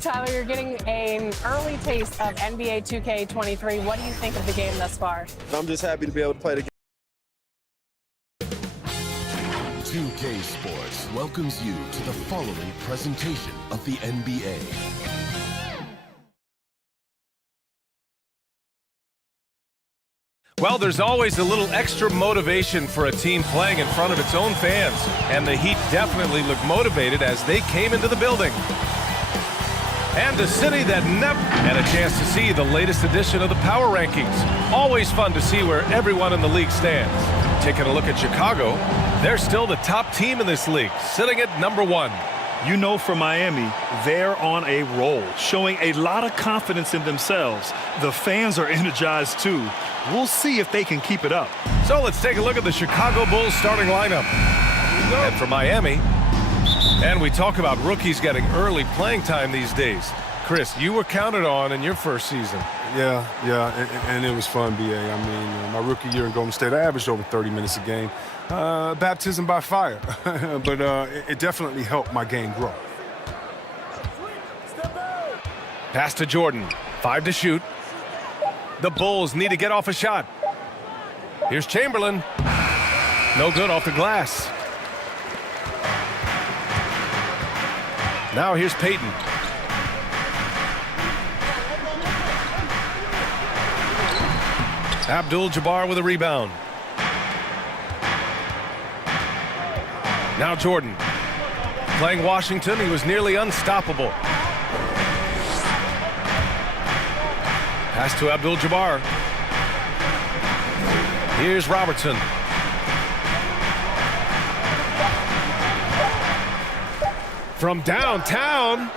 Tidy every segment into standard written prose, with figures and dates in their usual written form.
Tyler, you're getting an early taste of NBA 2K23. What do you think of the game thus far? I'm just happy to be able to play the game. 2K Sports welcomes you to the following presentation of the NBA. Well, there's always a little extra motivation for a team playing in front of its own fans, and the Heat definitely looked motivated as they came into the building. And a city that never had a chance to see the latest edition of the Power Rankings. Always fun to see where everyone in the league stands. Taking a look at Chicago, they're still the top team in this league, sitting at #1. You know, for Miami, they're on a roll, showing a lot of confidence in themselves. The fans are energized too. We'll see if they can keep it up. So let's take a look at the Chicago Bulls starting lineup. And for Miami, and we talk about rookies getting early playing time these days. Chris, you were counted on in your first season. Yeah, and it was fun, BA. I mean, my rookie year in Golden State, I averaged over 30 minutes a game. Baptism by fire, but it definitely helped my game grow. Pass to Jordan, 5 to shoot. The Bulls need to get off a shot. Here's Chamberlain. No good off the glass. Now here's Payton. Abdul-Jabbar with a rebound. Now Jordan. Playing Washington, he was nearly unstoppable. Pass to Abdul-Jabbar. Here's Robertson. From downtown,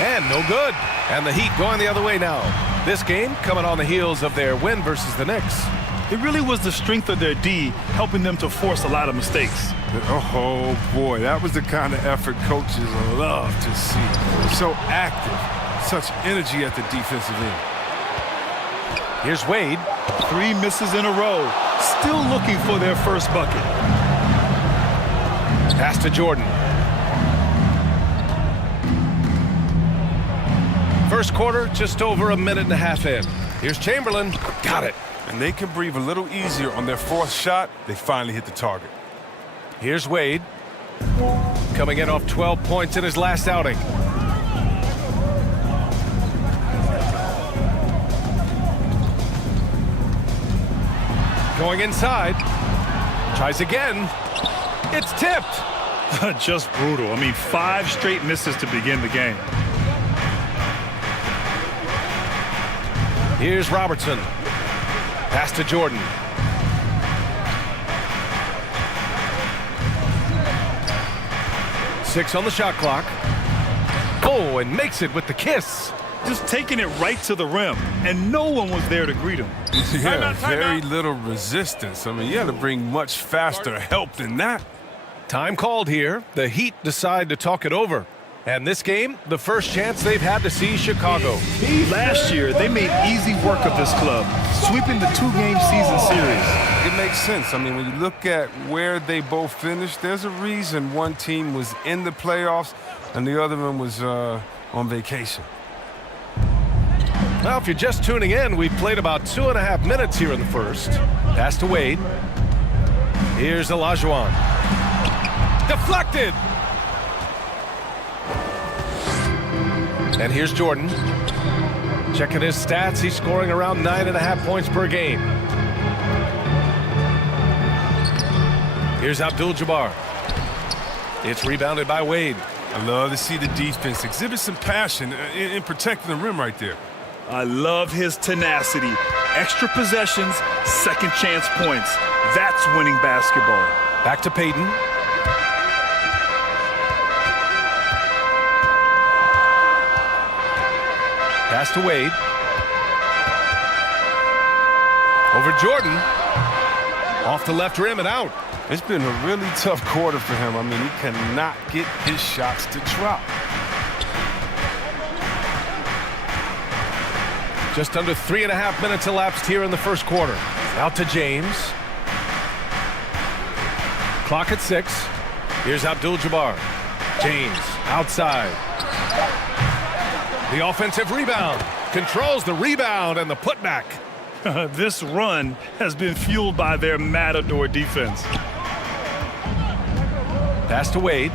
and no good. And the Heat going the other way now. This game coming on the heels of their win versus the Knicks. It really was the strength of their D helping them to force a lot of mistakes. Oh, boy, that was the kind of effort coaches love to see. So active, such energy at the defensive end. Here's Wade. 3 misses in a row, still looking for their first bucket. Pass to Jordan. First quarter, just over a minute and a half in. Here's Chamberlain. Got it. And they can breathe a little easier on their fourth shot. They finally hit the target. Here's Wade. Coming in off 12 points in his last outing. Going inside. Tries again. It's tipped. Just brutal. I mean, 5 straight misses to begin the game. Here's Robertson. Pass to Jordan. Six on the shot clock. Oh, and makes it with the kiss. Just taking it right to the rim, and no one was there to greet him. Yeah, very little resistance. I mean, you had to bring much faster help than that. Time called here. The Heat decide to talk it over. And this game, the first chance they've had to see Chicago. Last year, they made easy work of this club, sweeping the 2-game season series. It makes sense. I mean, when you look at where they both finished, there's a reason one team was in the playoffs and the other one was on vacation. Well, if you're just tuning in, we've played about 2.5 minutes here in the first. Pass to Wade. Here's Olajuwon. Deflected. And here's Jordan. Checking his stats, he's scoring around 9.5 points per game. Here's Abdul-Jabbar. It's rebounded by Wade. I love to see the defense exhibit some passion in protecting the rim right there. I love his tenacity. Extra possessions, second chance points. That's winning basketball. Back to Payton. Pass to Wade. Over Jordan. Off the left rim and out. It's been a really tough quarter for him. I mean, he cannot get his shots to drop. Just under 3.5 minutes elapsed here in the first quarter. Out to James. Clock at 6. Here's Abdul-Jabbar. James outside. The offensive rebound. Controls the rebound and the putback. This run has been fueled by their Matador defense. Pass to Wade.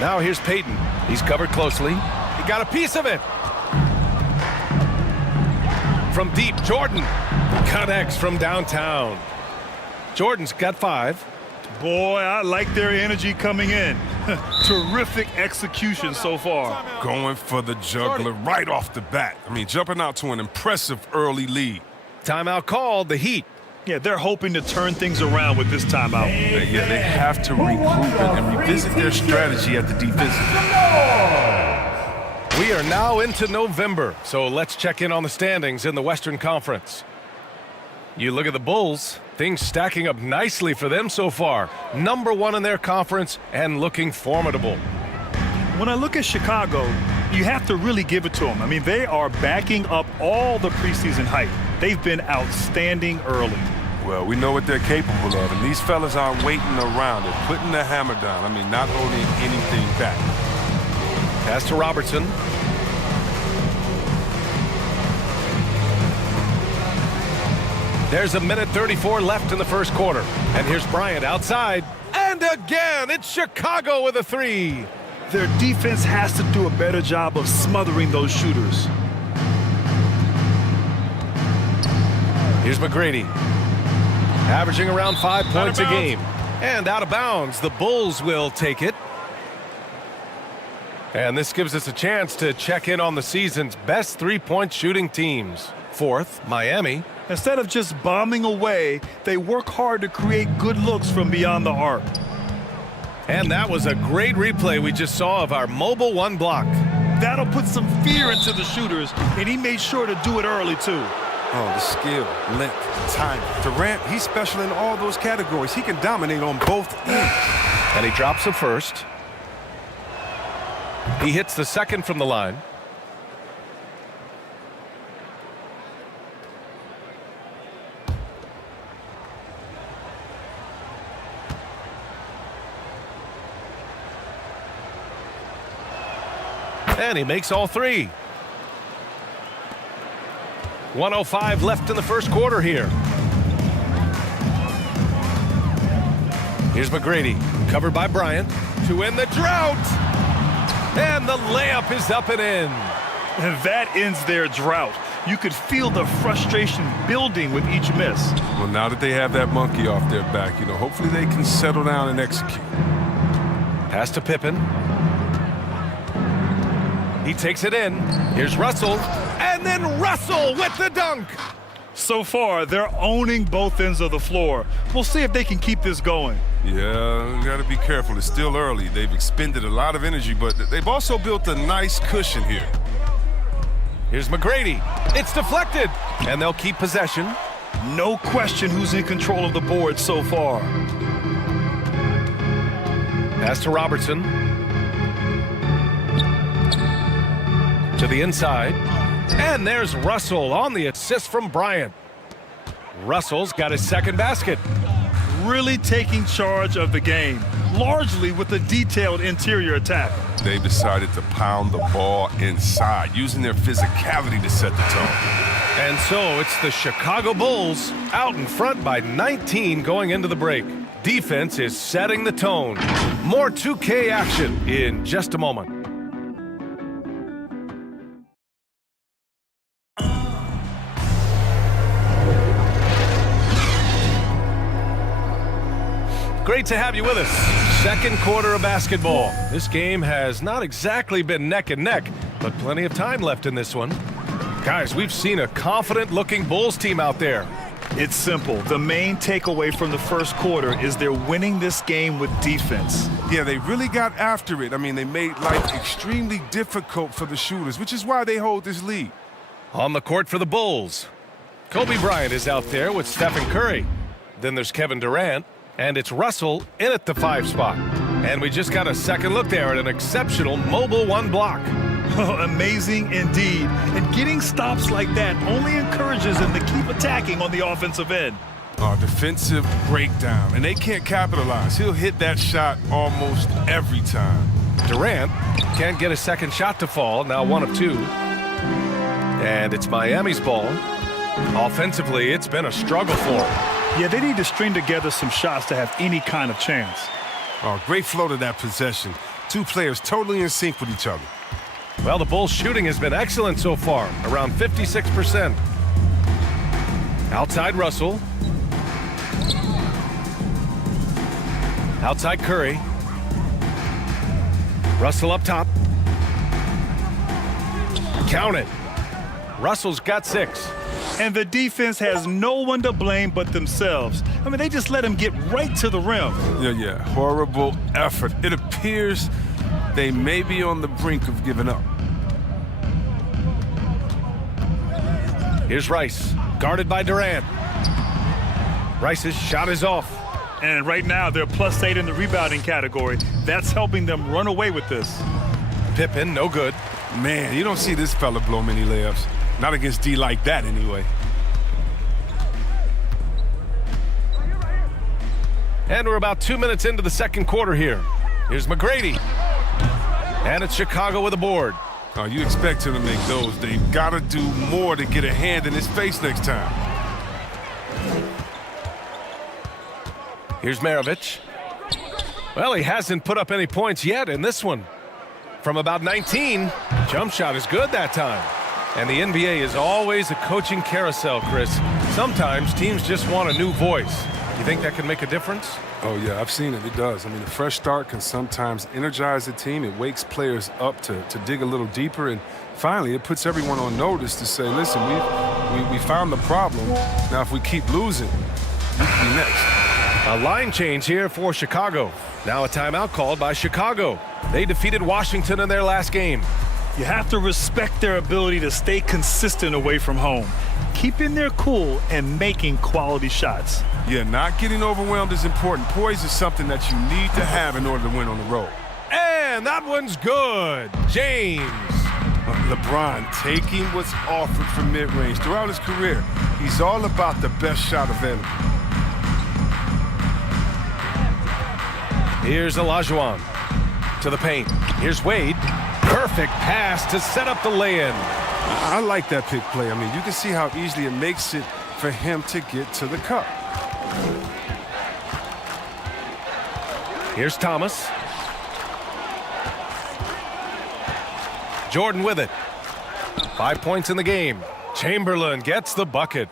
Now here's Payton. He's covered closely. He got a piece of it. From deep, Jordan connects from downtown. Jordan's got 5. Boy, I like their energy coming in. Terrific execution so far. Going for the juggler right off the bat. I mean, jumping out to an impressive early lead. Timeout called, the Heat. Yeah, they're hoping to turn things around with this timeout. Yeah, they have to regroup and revisit their strategy at the defensive. We are now into November, so let's check in on the standings in the Western Conference. You look at the Bulls, things stacking up nicely for them so far. Number 1 in their conference and looking formidable. When I look at Chicago, you have to really give it to them. I mean, they are backing up all the preseason hype. They've been outstanding early. Well, we know what they're capable of, and these fellas aren't waiting around. They're putting the hammer down. I mean, not holding anything back. Pass to Robertson. There's 1:34 left in the first quarter. And here's Bryant outside. And again, it's Chicago with a 3. Their defense has to do a better job of smothering those shooters. Here's McGrady. Averaging around 5 points a game. And out of bounds, the Bulls will take it. And this gives us a chance to check in on the season's best three-point shooting teams. 4th, Miami. Instead of just bombing away, they work hard to create good looks from beyond the arc. And that was a great replay we just saw of our mobile 1 block. That'll put some fear into the shooters, and he made sure to do it early, too. Oh, the skill, length, time. Durant, he's special in all those categories. He can dominate on both ends. And he drops the first. He hits the second from the line. And he makes all 3. 1:05 left in the first quarter here. Here's McGrady, covered by Bryant, to end the drought. And the layup is up and in. And that ends their drought. You could feel the frustration building with each miss. Well, now that they have that monkey off their back, hopefully they can settle down and execute. Pass to Pippen. He takes it in. Here's Russell. And then Russell with the dunk. So far, they're owning both ends of the floor. We'll see if they can keep this going. Yeah, got to be careful. It's still early. They've expended a lot of energy, but they've also built a nice cushion here. Here's McGrady. It's deflected. And they'll keep possession. No question who's in control of the board so far. Pass to Robertson. To the inside. And there's Russell on the assist from Bryant. Russell's got his second basket. Really taking charge of the game, largely with a detailed interior attack. They've decided to pound the ball inside, using their physicality to set the tone. And so it's the Chicago Bulls out in front by 19 going into the break. Defense is setting the tone. More 2K action in just a moment. Great to have you with us. Second quarter of basketball. This game has not exactly been neck and neck, but plenty of time left in this one. Guys, we've seen a confident-looking Bulls team out there. It's simple. The main takeaway from the first quarter is they're winning this game with defense. Yeah, they really got after it. I mean, they made life extremely difficult for the shooters, which is why they hold this lead. On the court for the Bulls. Kobe Bryant is out there with Stephen Curry. Then there's Kevin Durant, and it's Russell in at the 5 spot. And we just got a second look there at an exceptional mobile 1 block. Oh, amazing indeed. And getting stops like that only encourages him to keep attacking on the offensive end. Defensive breakdown, and they can't capitalize. He'll hit that shot almost every time. Durant can't get a second shot to fall, now 1 of 2. And it's Miami's ball. Offensively, it's been a struggle for them. Yeah, they need to string together some shots to have any kind of chance. Great flow to that possession. 2 players totally in sync with each other. Well, the Bulls' shooting has been excellent so far, around 56%. Outside Russell. Outside Curry. Russell up top. Count it. Russell's got 6. And the defense has no one to blame but themselves. I mean, they just let him get right to the rim. Yeah. Horrible effort. It appears they may be on the brink of giving up. Here's Rice, guarded by Durant. Rice's shot is off. And right now, they're +8 in the rebounding category. That's helping them run away with this. Pippen, no good. Man, you don't see this fella blow many layups. Not against D like that, anyway. And we're about 2 minutes into the second quarter here. Here's McGrady. And it's Chicago with a board. You expect him to make those. They've got to do more to get a hand in his face next time. Here's Maravich. Well, he hasn't put up any points yet in this one. From about 19, jump shot is good that time. And the NBA is always a coaching carousel, Chris. Sometimes teams just want a new voice. You think that can make a difference? Oh, yeah, I've seen it. It does. I mean, a fresh start can sometimes energize a team. It wakes players up to dig a little deeper. And finally, it puts everyone on notice to say, listen, we found the problem. Now, if we keep losing, we can be next. A line change here for Chicago. Now a timeout called by Chicago. They defeated Washington in their last game. You have to respect their ability to stay consistent away from home, keeping their cool and making quality shots. Yeah, not getting overwhelmed is important. Poise is something that you need to have in order to win on the road. And that one's good. James. LeBron taking what's offered from mid-range. Throughout his career, he's all about the best shot available. Here's Olajuwon to the paint. Here's Wade. Perfect pass to set up the lay-in. I like that pick play. I mean, you can see how easily it makes it for him to get to the cup. Here's Thomas. Jordan with it. 5 points in the game. Chamberlain gets the bucket.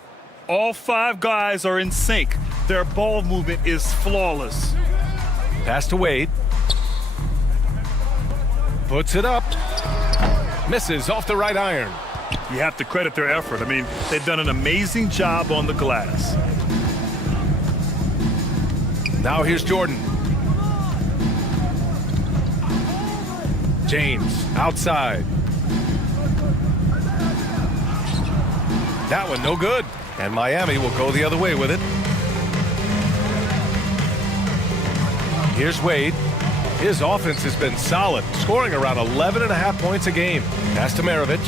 All 5 guys are in sync. Their ball movement is flawless. Pass to Wade. Puts it up. Misses off the right iron. You have to credit their effort. I mean, they've done an amazing job on the glass. Now here's Jordan. James outside. That one no good. And Miami will go the other way with it. Here's Wade. His offense has been solid, scoring around 11.5 points a game. Pass to Maravich.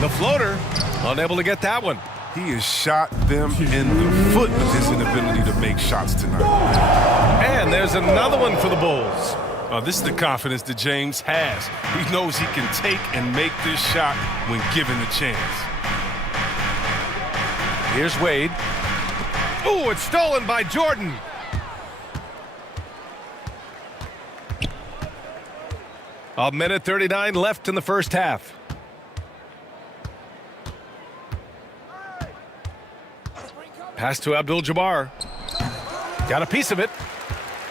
The floater, unable to get that one. He has shot them in the foot with his inability to make shots tonight. And there's another one for the Bulls. This is the confidence that James has. He knows he can take and make this shot when given the chance. Here's Wade. Ooh, it's stolen by Jordan. A minute 39 left in the first half. Pass to Abdul-Jabbar. Got a piece of it.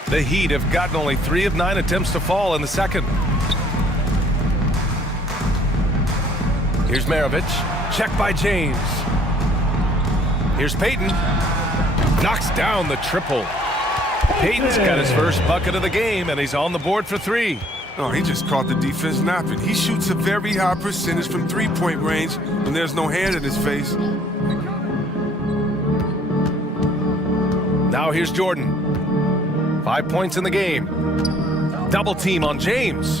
The Heat have gotten only 3 of 9 attempts to fall in the second. Here's Maravich. Check by James. Here's Payton. Knocks down the triple. Payton's got his first bucket of the game, and he's on the board for 3. Oh, he just caught the defense napping. He shoots a very high percentage from three-point range when there's no hand in his face. Now here's Jordan. 5 points in the game. Double team on James.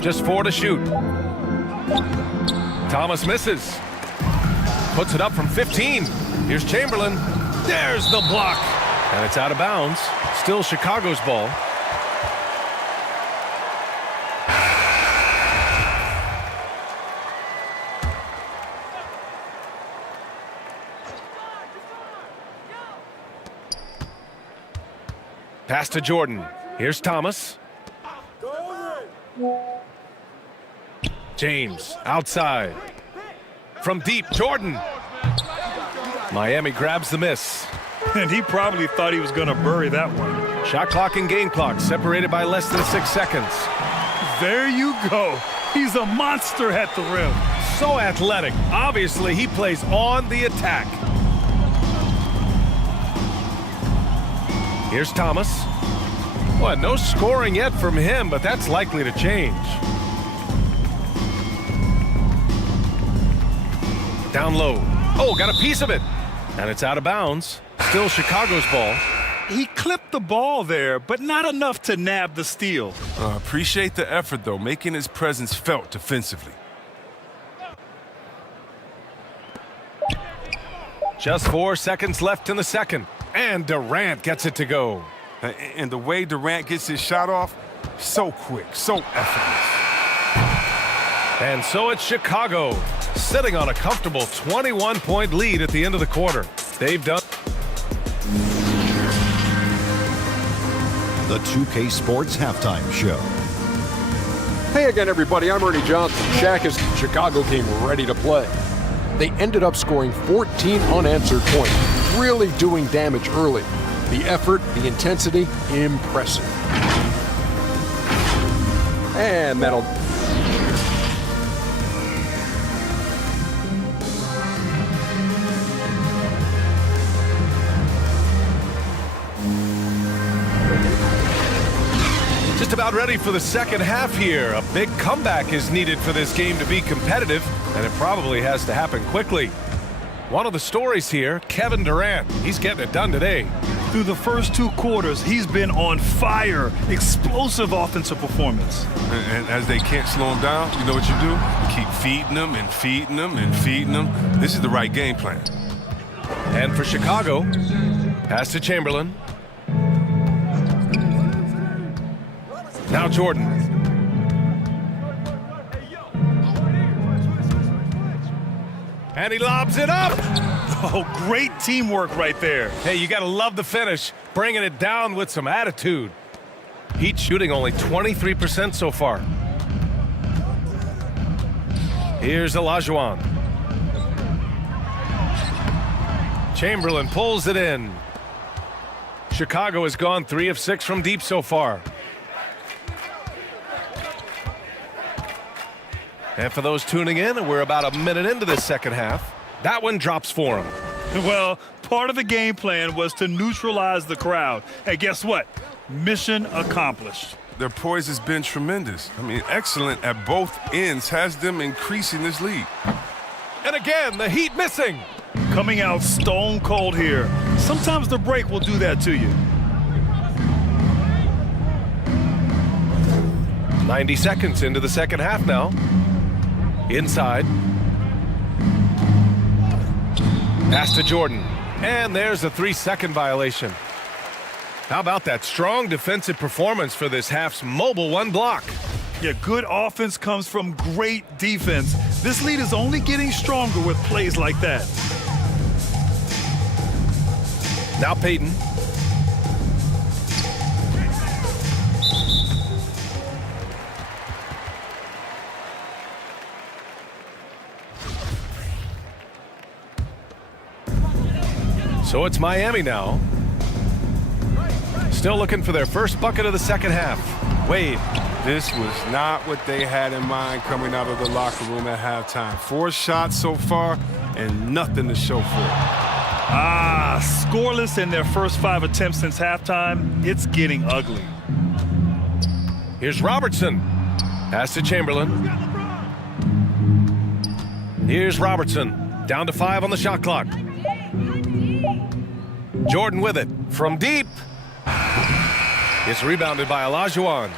Just 4 to shoot. Thomas misses. Puts it up from 15. Here's Chamberlain. There's the block. And it's out of bounds. Still Chicago's ball. Pass to Jordan. Here's Thomas. James outside. From deep, Jordan. Miami grabs the miss. And he probably thought he was going to bury that one. Shot clock and game clock separated by less than 6 seconds. There you go. He's a monster at the rim. So athletic. Obviously, he plays on the attack. Here's Thomas. Well, no scoring yet from him, but that's likely to change. Down low. Oh, got a piece of it. And it's out of bounds. Still Chicago's ball. He clipped the ball there, but not enough to nab the steal. Appreciate the effort, though, making his presence felt defensively. Just 4 seconds left in the second. And Durant gets it to go. And the way Durant gets his shot off, so quick, so effortless. And so it's Chicago, sitting on a comfortable 21-point lead at the end of the quarter. They've done. The 2K Sports Halftime Show. Hey again, everybody. I'm Ernie Johnson. Shaq is Chicago came ready to play. They ended up scoring 14 unanswered points, really doing damage early. The effort, the intensity, impressive. And that'll... Just about ready for the second half here. A big comeback is needed for this game to be competitive, and it probably has to happen quickly. One of the stories here, Kevin Durant. He's getting it done today. Through the first 2 quarters, he's been on fire. Explosive offensive performance. And as they can't slow him down, you know what you do? You keep feeding them and feeding them and feeding them. This is the right game plan. And for Chicago, pass to Chamberlain. Now Jordan. And he lobs it up. Oh, great teamwork right there. Hey, you got to love the finish. Bringing it down with some attitude. Heat shooting only 23% so far. Here's Olajuwon. Chamberlain pulls it in. Chicago has gone 3 of 6 from deep so far. And for those tuning in, we're about a minute into this second half. That one drops for him. Well, part of the game plan was to neutralize the crowd. And guess what? Mission accomplished. Their poise has been tremendous. I mean, excellent at both ends, has them increasing this lead. And again, the Heat missing. Coming out stone cold here. Sometimes the break will do that to you. 90 seconds into the second half now. Inside. Pass to Jordan. And there's a 3-second violation. How about that strong defensive performance for this half's mobile 1 block? Yeah, good offense comes from great defense. This lead is only getting stronger with plays like that. Now Payton. So it's Miami now. Still looking for their first bucket of the second half. Wade. This was not what they had in mind coming out of the locker room at halftime. 4 shots so far and nothing to show for it. Scoreless in their first 5 attempts since halftime. It's getting ugly. Here's Robertson. Pass to Chamberlain. Here's Robertson. Down to 5 on the shot clock. Jordan with it. From deep. It's rebounded by Olajuwon.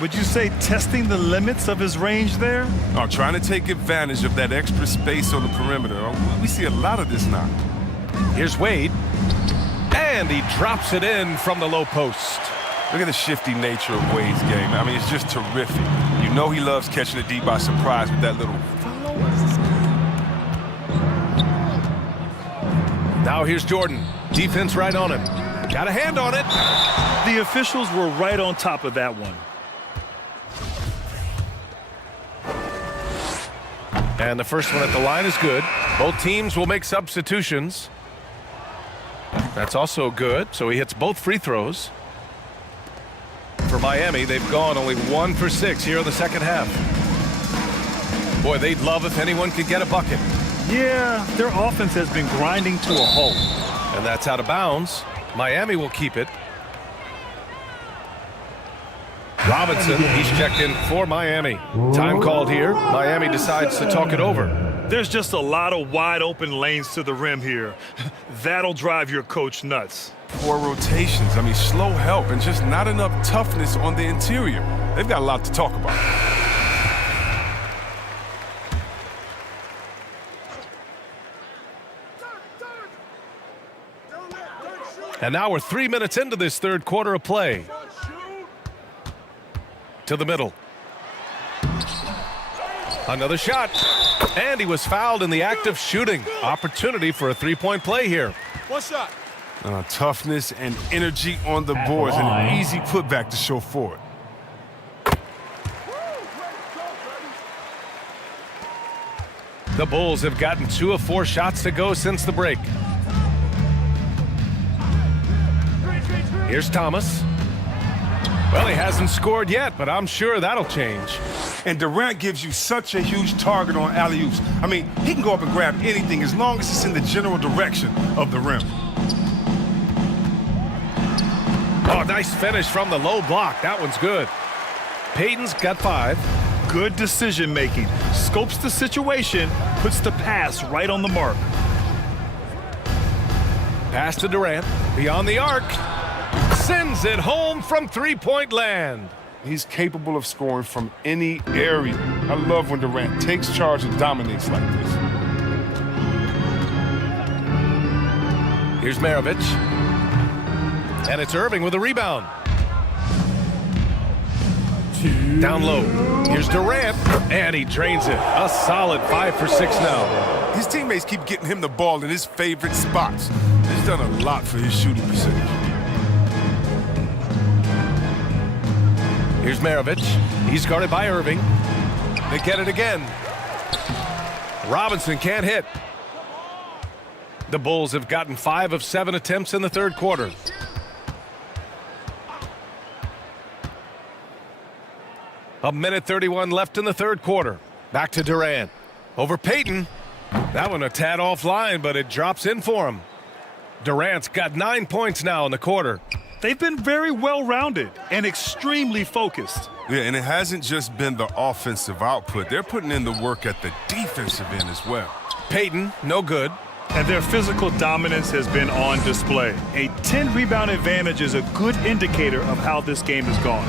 Would you say testing the limits of his range there? Oh, trying to take advantage of that extra space on the perimeter. We see a lot of this now. Here's Wade. And he drops it in from the low post. Look at the shifty nature of Wade's game. I mean, it's just terrific. You know he loves catching it deep by surprise with that little follow. Now here's Jordan. Defense right on him. Got a hand on it. The officials were right on top of that one. And the first one at the line is good. Both teams will make substitutions. That's also good. So he hits both free throws. For Miami, they've gone only 1 for 6 here in the second half. Boy, they'd love if anyone could get a bucket. Yeah, their offense has been grinding to a halt. And that's out of bounds. Miami will keep it. Robinson, he's checked in for Miami. Time called here. Miami decides to talk it over. There's just a lot of wide open lanes to the rim here. That'll drive your coach nuts. Poor rotations. I mean, slow help and just not enough toughness on the interior. They've got a lot to talk about. And now we're 3 minutes into this third quarter of play. To the middle. Another shot. And he was fouled in the act of shooting. Opportunity for a three-point play here. One shot. Toughness and energy on the boards and an easy putback to show for it. The Bulls have gotten 2 of 4 shots to go since the break. Here's Thomas. Well, he hasn't scored yet, but I'm sure that'll change. And Durant gives you such a huge target on alley-oops. I mean, he can go up and grab anything as long as it's in the general direction of the rim. Oh, nice finish from the low block. That one's good. Payton's got 5. Good decision making. Scopes the situation, puts the pass right on the mark. Pass to Durant. Beyond the arc. Sends it home from three-point land. He's capable of scoring from any area. I love when Durant takes charge and dominates like this. Here's Maravich. And it's Irving with a rebound. Down low. Here's Durant. And he drains it. A solid 5 for 6 now. His teammates keep getting him the ball in his favorite spots. He's done a lot for his shooting percentage. Here's Maravich. He's guarded by Irving. They get it again. Robinson can't hit. The Bulls have gotten 5 of 7 attempts in the third quarter. A minute 31 left in the third quarter. Back to Durant. Over Payton. That one a tad offline, but it drops in for him. Durant's got 9 points now in the quarter. They've been very well-rounded and extremely focused. Yeah, and it hasn't just been the offensive output. They're putting in the work at the defensive end as well. Payton, no good. And their physical dominance has been on display. A 10-rebound advantage is a good indicator of how this game has gone.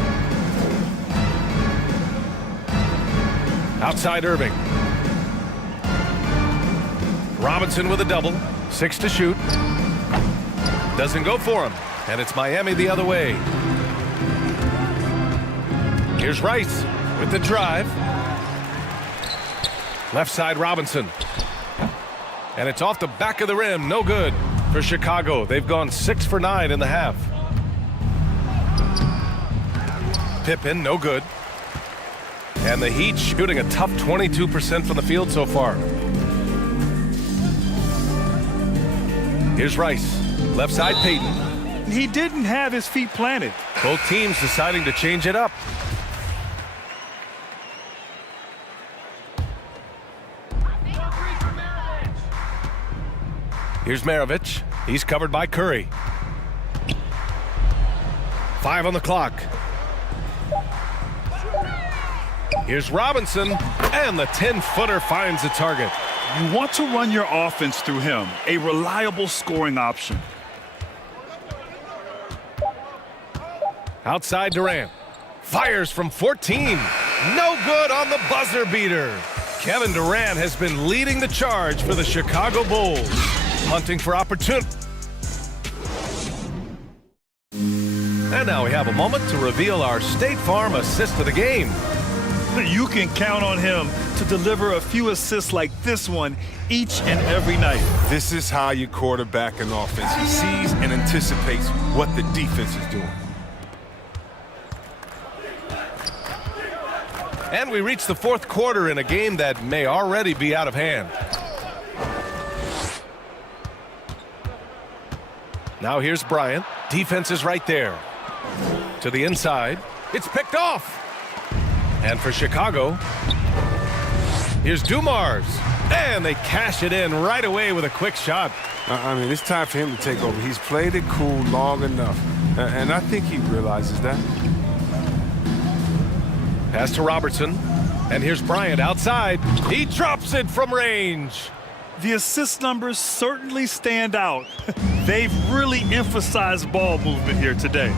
Outside Irving. Robinson with a double. 6 to shoot. Doesn't go for him. And it's Miami the other way. Here's Rice with the drive. Left side Robinson. And it's off the back of the rim. No good for Chicago. They've gone 6 for 9 in the half. Pippen, no good. And the Heat shooting a tough 22% from the field so far. Here's Rice. Left side Payton. He didn't have his feet planted. Both teams deciding to change it up. Here's Maravich. He's covered by Curry. 5 on the clock. Here's Robinson, and the 10-footer finds the target. You want to run your offense through him, a reliable scoring option. Outside Durant. Fires from 14. No good on the buzzer beater. Kevin Durant has been leading the charge for the Chicago Bulls. Hunting for opportunity. And now we have a moment to reveal our State Farm assist of the game. You can count on him to deliver a few assists like this one each and every night. This is how you quarterback an offense. He sees and anticipates what the defense is doing. And we reach the fourth quarter in a game that may already be out of hand. Now here's Bryant. Defense is right there. To the inside. It's picked off. And for Chicago, here's Dumars. And they cash it in right away with a quick shot. I mean, it's time for him to take over. He's played it cool long enough. And I think he realizes that. Pass to Robertson. And here's Bryant outside. He drops it from range. The assist numbers certainly stand out. They've really emphasized ball movement here today.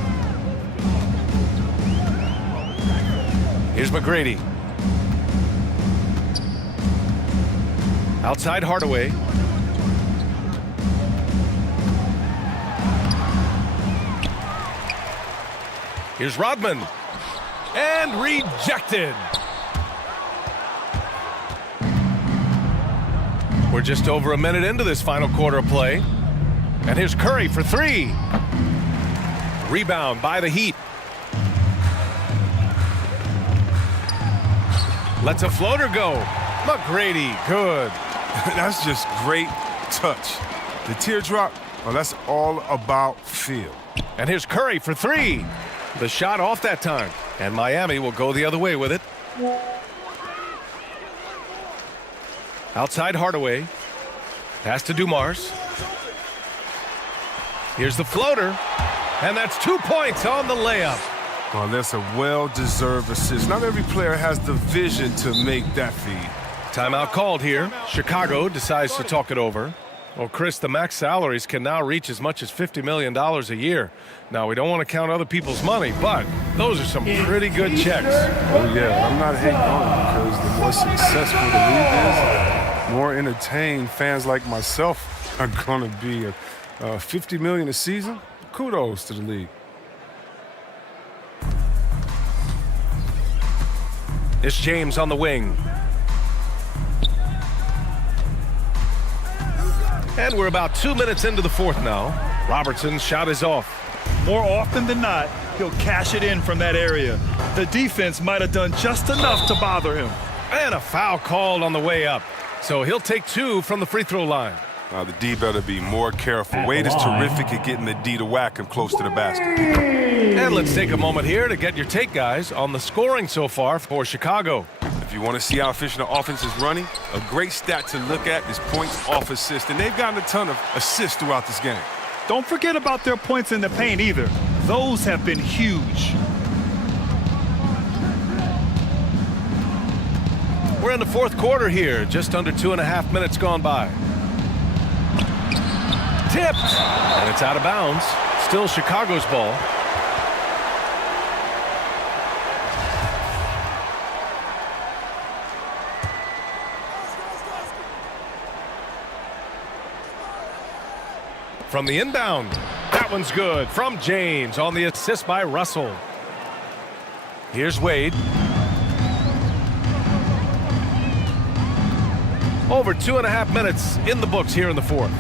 Here's McGrady. Outside Hardaway. Here's Rodman. And rejected. We're just over a minute into this final quarter of play. And here's Curry for three. Rebound by the Heat. Lets a floater go. McGrady, good. That's just great touch. The teardrop, well, that's all about feel. And here's Curry for three. The shot off that time. And Miami will go the other way with it. Outside Hardaway. Pass to Dumars. Here's the floater. And that's 2 points on the layup. Well, that's a well-deserved assist. Not every player has the vision to make that feed. Timeout called here. Chicago decides to talk it over. Well, Chris, the max salaries can now reach as much as $50 million a year. Now, we don't want to count other people's money, but those are some pretty good checks. Oh, yeah. I'm not hating on it because the more successful the league is, the more entertained fans like myself are going to be. $50 million a season? Kudos to the league. It's James on the wing. And we're about 2 minutes into the fourth now. Robertson's shot is off. More often than not, he'll cash it in from that area. The defense might have done just enough to bother him. And a foul called on the way up. So he'll take two from the free throw line. The D better be more careful. Wade is terrific at getting the D to whack him close to the basket. And let's take a moment here to get your take, guys, on the scoring so far for Chicago. If you want to see how efficient the offense is running, a great stat to look at is points off assist. And they've gotten a ton of assists throughout this game. Don't forget about their points in the paint either. Those have been huge. We're in the fourth quarter here, just under 2.5 minutes gone by. Tipped, and it's out of bounds. Still Chicago's ball. From the inbound, that one's good. From James on the assist by Russell. Here's Wade. Over 2.5 minutes in the books here in the fourth.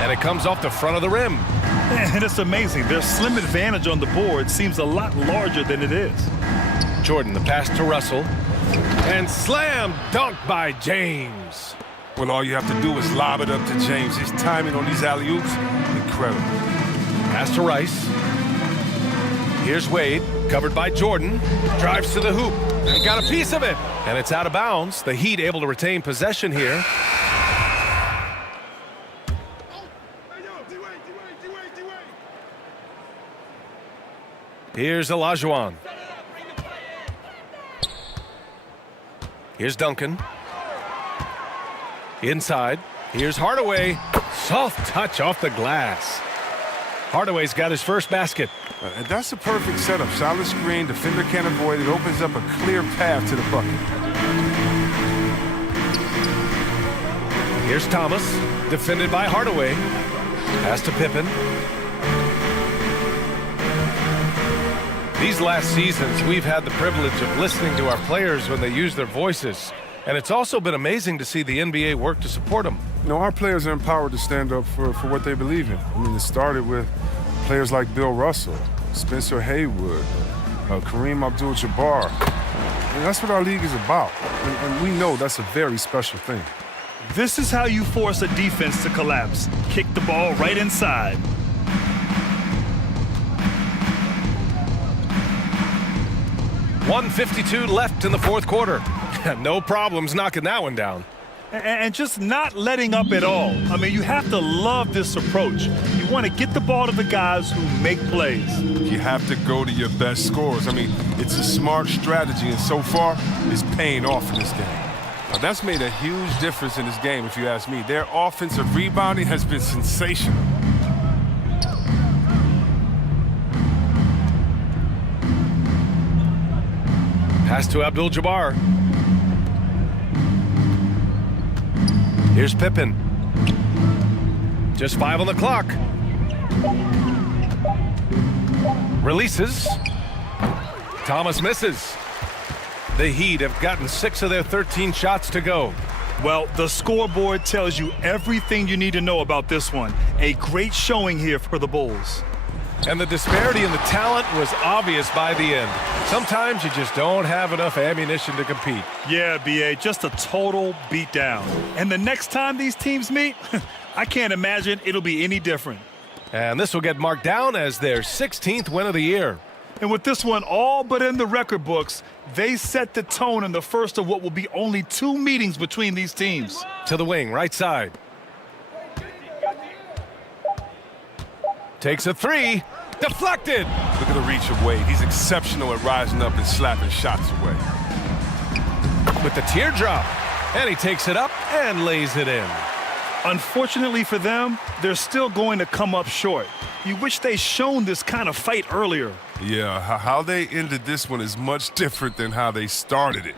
And it comes off the front of the rim. And it's amazing. Their slim advantage on the board seems a lot larger than it is. Jordan, the pass to Russell. And slam dunk by James. Well, all you have to do is lob it up to James. His timing on these alley-oops, incredible. Pass to Rice. Here's Wade, covered by Jordan. Drives to the hoop. And got a piece of it. And it's out of bounds. The Heat able to retain possession here. Here's Olajuwon. Here's Duncan. Inside. Here's Hardaway. Soft touch off the glass. Hardaway's got his first basket. And that's a perfect setup. Solid screen, defender can't avoid it. Opens up a clear path to the bucket. Here's Thomas, defended by Hardaway. Pass to Pippen. These last seasons, we've had the privilege of listening to our players when they use their voices. And it's also been amazing to see the NBA work to support them. You know, our players are empowered to stand up for what they believe in. I mean, it started with players like Bill Russell, Spencer Haywood, Kareem Abdul-Jabbar. And that's what our league is about. And we know that's a very special thing. This is how you force a defense to collapse. Kick the ball right inside. .152 left in the fourth quarter. No problems knocking that one down. And just not letting up at all. I mean, you have to love this approach. You want to get the ball to the guys who make plays. You have to go to your best scorers. I mean, it's a smart strategy, and so far, it's paying off in this game. Now, that's made a huge difference in this game, if you ask me. Their offensive rebounding has been sensational. Pass to Abdul-Jabbar. Here's Pippen. Just 5 on the clock. Releases. Thomas misses. The Heat have gotten 6 of their 13 shots to go. Well, the scoreboard tells you everything you need to know about this one. A great showing here for the Bulls. And the disparity in the talent was obvious by the end. Sometimes you just don't have enough ammunition to compete. Yeah, B.A., just a total beatdown. And the next time these teams meet, I can't imagine it'll be any different. And this will get marked down as their 16th win of the year. And with this one all but in the record books, they set the tone in the first of what will be only 2 meetings between these teams. To the wing, right side. Takes a 3. Deflected. Look at the reach of Wade. He's exceptional at rising up and slapping shots away. With the teardrop. And he takes it up and lays it in. Unfortunately for them, they're still going to come up short. You wish they'd shown this kind of fight earlier. Yeah, how they ended this one is much different than how they started it.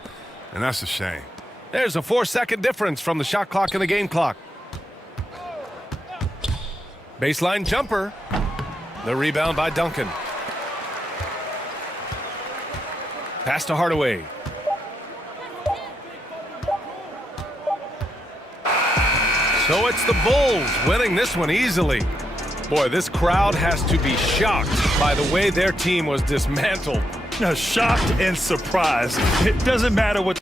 And that's a shame. There's a 4-second difference from the shot clock and the game clock. Baseline jumper. The rebound by Duncan. Pass to Hardaway. So it's the Bulls winning this one easily. Boy, this crowd has to be shocked by the way their team was dismantled. Now, shocked and surprised. It doesn't matter what.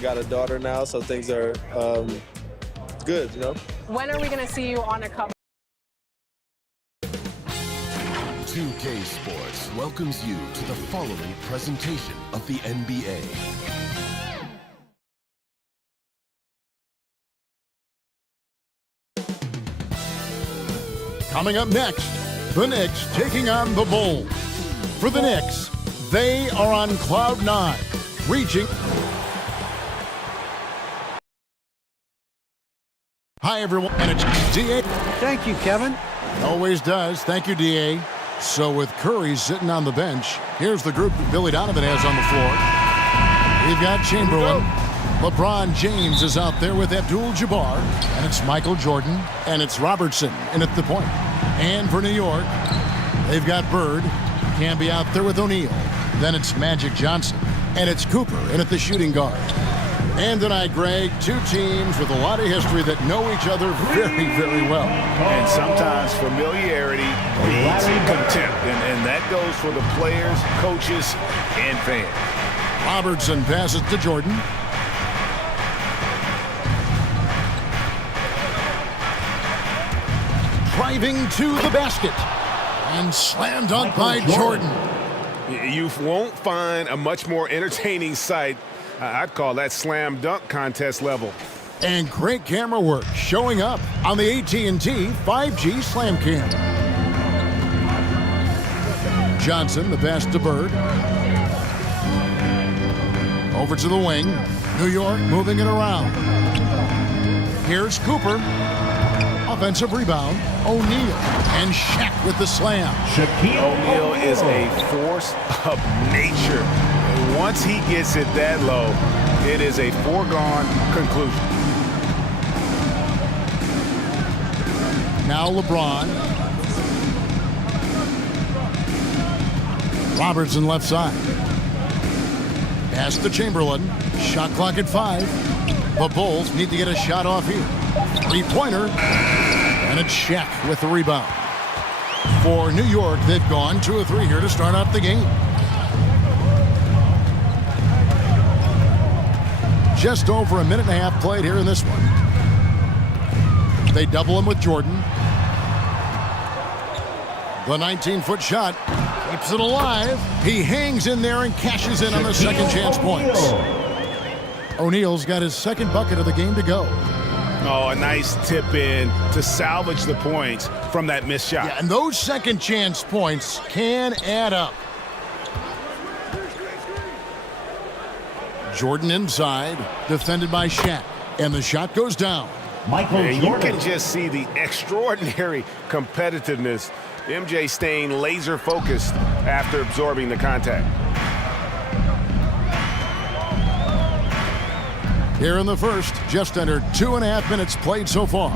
Got a daughter now, so things are good, you know. When are we going to see you on a cover? 2K Sports welcomes you to the following presentation of the NBA. Coming up next, the Knicks taking on the Bulls. For the Knicks, they are on cloud 9, reaching. Hi, everyone, and it's D.A. Thank you, Kevin. Always does. Thank you, D.A. So with Curry sitting on the bench, here's the group that Billy Donovan has on the floor. We've got Chamberlain. LeBron James is out there with Abdul-Jabbar, and it's Michael Jordan, and it's Robertson in at the point. And for New York, they've got Bird, Camby out there with O'Neal. Then it's Magic Johnson, and it's Cooper in at the shooting guard. And tonight, Greg, two teams with a lot of history that know each other very, very well. And sometimes familiarity leads to contempt, and that goes for the players, coaches, and fans. Robertson passes to Jordan. Driving to the basket. And slam dunk by Jordan. You won't find a much more entertaining sight. I'd call that slam dunk contest level. And great camera work showing up on the AT&T 5G Slam Cam. Johnson, the pass to Bird. Over to the wing. New York moving it around. Here's Cooper. Offensive rebound. O'Neal. And Shaq with the slam. O'Neal is a force of nature. And once he gets it that low, it is a foregone conclusion. Now LeBron. Robertson left side. Pass to Chamberlain. Shot clock at 5. The Bulls need to get a shot off here. Three-pointer. And it's Shaq with the rebound. For New York, they've gone 2 of 3 here to start out the game. Just over a minute and a half played here in this one. They double him with Jordan. The 19-foot shot keeps it alive. He hangs in there and cashes in on the second chance points. O'Neal's got his second bucket of the game to go. Oh, a nice tip in to salvage the points from that missed shot. Yeah, and those second chance points can add up. Jordan inside, defended by Shaq, and the shot goes down. And you can just see the extraordinary competitiveness. MJ staying laser focused after absorbing the contact. Here in the first, just under 2.5 minutes played so far.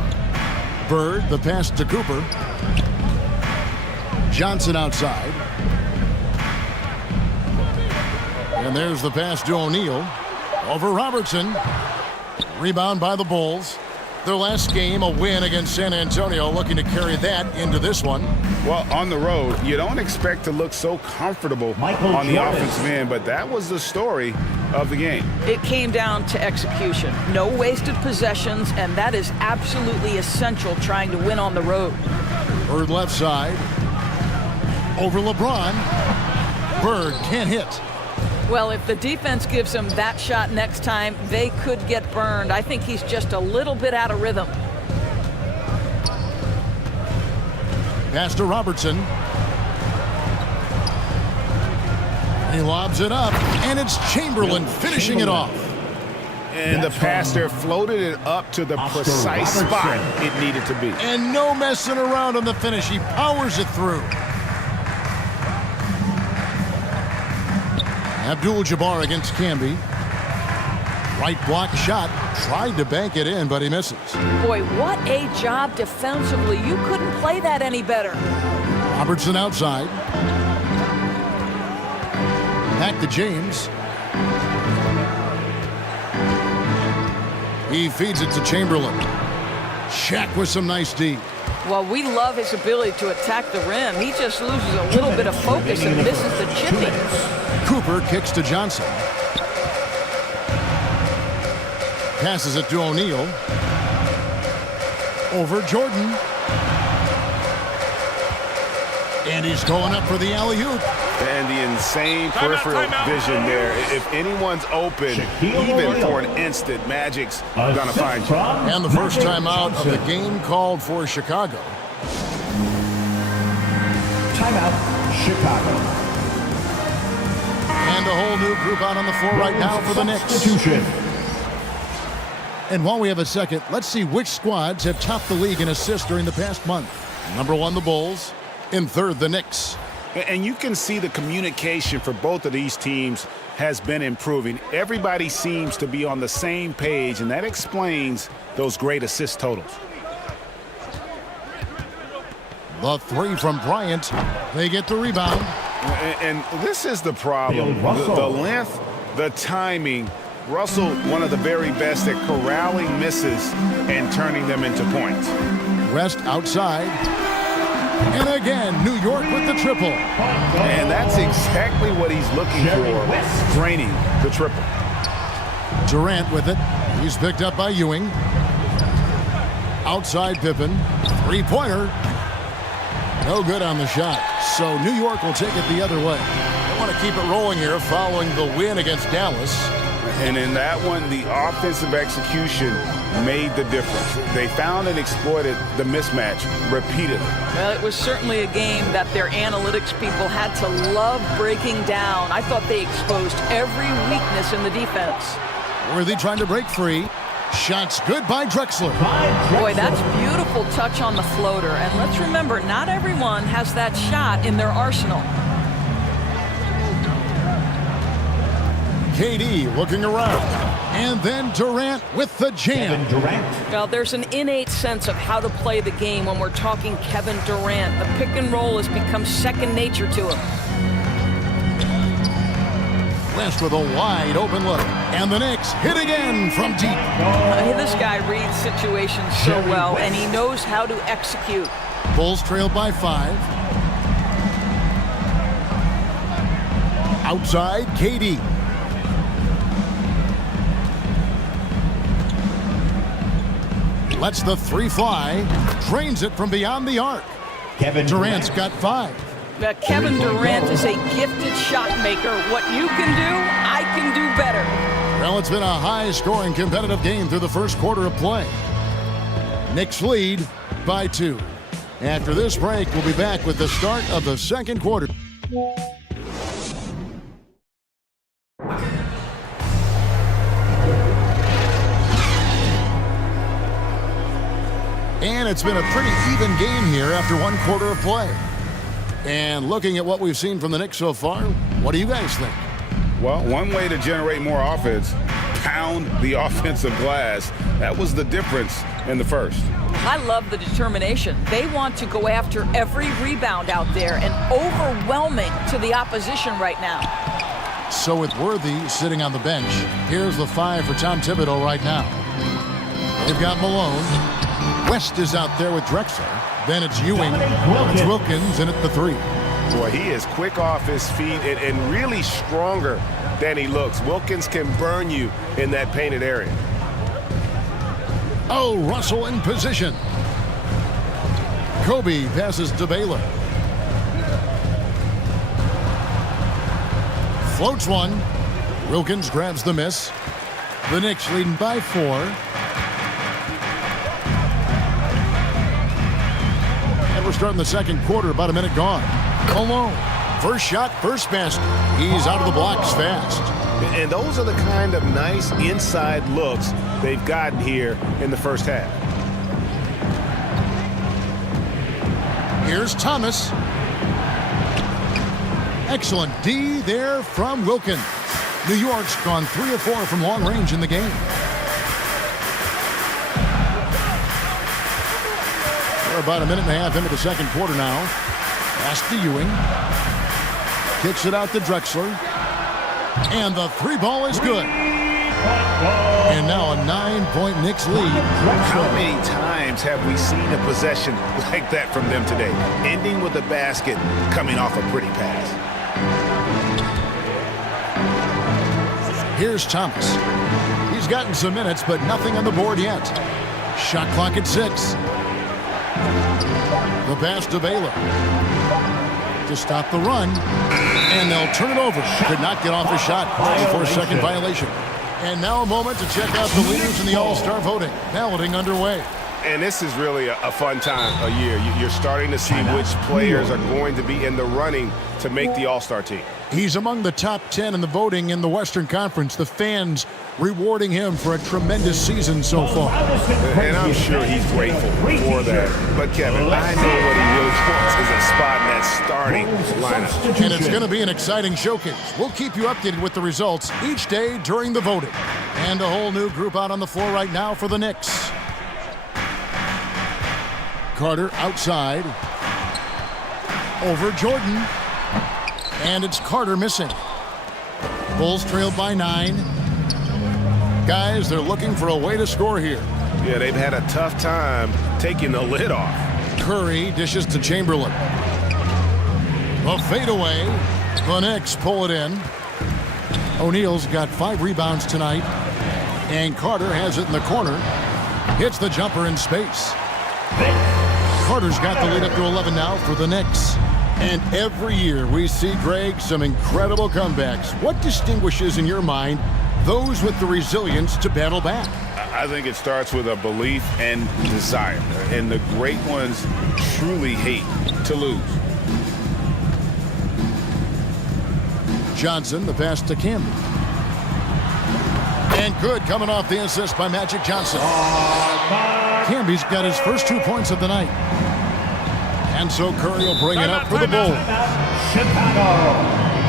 Bird, the pass to Cooper. Johnson outside. And there's the pass to O'Neal. Over Robertson. Rebound by the Bulls. Their last game, a win against San Antonio, looking to carry that into this one. Well, on the road, you don't expect to look so comfortable on the offensive end, but that was the story of the game. It came down to execution. No wasted possessions, and that is absolutely essential trying to win on the road. Bird left side. Over LeBron. Bird can't hit. Well, if the defense gives him that shot next time, they could get burned. I think he's just a little bit out of rhythm. Pass to Robertson. He lobs it up, and it's Chamberlain finishing it off. And the pass there floated it up to the precise spot it needed to be. And no messing around on the finish. He powers it through. Abdul-Jabbar against Camby. Right block shot. Tried to bank it in, but he misses. Boy, what a job defensively. You couldn't play that any better. Robertson outside. Back to James. He feeds it to Chamberlain. Shaq with some nice D. Well, we love his ability to attack the rim. He just loses a little bit of focus and misses the chipping. Cooper kicks to Johnson. Passes it to O'Neal. Over Jordan. And he's going up for the alley-oop. And the insane peripheral vision there. If anyone's open, even for an instant, Magic's gonna find you. And the first time out of the game called for Chicago. Timeout, Chicago. And a whole new group out on the floor right now for the Knicks. Substitution. And while we have a second, let's see which squads have topped the league in assists during the past month. Number 1, the Bulls. In third, the Knicks. And you can see the communication for both of these teams has been improving. Everybody seems to be on the same page, and that explains those great assist totals. The 3 from Bryant. They get the rebound. And this is the problem. The length, the timing. Russell, one of the very best at corralling misses and turning them into points. West outside. And again, New York with the triple. And that's exactly what he's looking for, draining the triple. Durant with it. He's picked up by Ewing. Outside Pippen. Three-pointer. No good on the shot. So New York will take it the other way. They want to keep it rolling here following the win against Dallas. And in that one, the offensive execution made the difference. They found and exploited the mismatch repeatedly. Well, it was certainly a game that their analytics people had to love breaking down. I thought they exposed every weakness in the defense. Worthy trying to break free. Shots good by Drexler. Boy, that's beautiful touch on the floater. And let's remember, not everyone has that shot in their arsenal. KD looking around. And then Durant with the jam. Well, there's an innate sense of how to play the game when we're talking Kevin Durant. The pick and roll has become second nature to him. West with a wide open look. And the Knicks hit again from deep. This guy reads situations so well, and he knows how to execute. Bulls trailed by 5. Outside, KD. Lets the 3 fly. Drains it from beyond the arc. Kevin Durant's got 5. Kevin Durant is a gifted shot maker. What you can do, I can do better. Well, it's been a high-scoring competitive game through the first quarter of play. Knicks lead by 2. After this break, we'll be back with the start of the second quarter. And it's been a pretty even game here after one quarter of play. And looking at what we've seen from the Knicks so far, what do you guys think? Well, one way to generate more offense, pound the offensive glass. That was the difference in the first. I love the determination. They want to go after every rebound out there and overwhelming to the opposition right now. So with Worthy sitting on the bench, here's the 5 for Tom Thibodeau right now. They've got Malone. West is out there with Drexler. Then it's Ewing. It's Wilkins in at the 3. Boy, he is quick off his feet and really stronger than he looks. Wilkins can burn you in that painted area. Oh, Russell in position. Kobe passes to Baylor. Floats one. Wilkins grabs the miss. The Knicks leading by 4. We're starting the second quarter, about a minute gone. Malone, first shot, first basket. He's out of the blocks fast. And those are the kind of nice inside looks they've gotten here in the first half. Here's Thomas. Excellent D there from Wilkins. New York's gone 3 of 4 from long range in the game. We're about a minute and a half into the second quarter now. Pass to Ewing. Kicks it out to Drexler. And the 3 ball is good. And now a 9-point Knicks lead. How many times have we seen a possession like that from them today? Ending with a basket, coming off a pretty pass. Here's Thomas. He's gotten some minutes, but nothing on the board yet. Shot clock at 6. The pass to Baylor. To stop the run. And they'll turn it over. Could not get off a shot before a second violation. And now a moment to check out the leaders in the All-Star voting. Balloting underway. And this is really a fun time of year. You're starting to see which players are going to be in the running to make the All-Star team. He's among the top 10 in the voting in the Western Conference. The fans rewarding him for a tremendous season so far. And I'm sure he's grateful for that. But, Kevin, I know what he really wants is a spot in that starting lineup. And it's going to be an exciting showcase. We'll keep you updated with the results each day during the voting. And a whole new group out on the floor right now for the Knicks. Carter outside. Over Jordan. And it's Carter missing. Bulls trailed by 9. Guys, they're looking for a way to score here. Yeah, they've had a tough time taking the lid off. Curry dishes to Chamberlain. A fadeaway. The Knicks pull it in. O'Neal's got 5 rebounds tonight. And Carter has it in the corner. Hits the jumper in space. Carter's got the lead up to 11 now for the Knicks. And every year we see, Greg, some incredible comebacks. What distinguishes, in your mind, those with the resilience to battle back? I think it starts with a belief and desire. And the great ones truly hate to lose. Johnson, the pass to Camby. And good, coming off the assist by Magic Johnson. Camby's got his first 2 points of the night. And so Curry will bring it up for the Bulls. Chicago.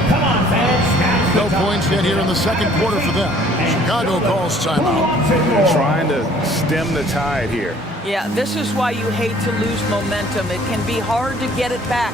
Come on, fans. No points yet here in the second quarter for them. Chicago calls timeout. Trying to stem the tide here. Yeah, this is why you hate to lose momentum. It can be hard to get it back.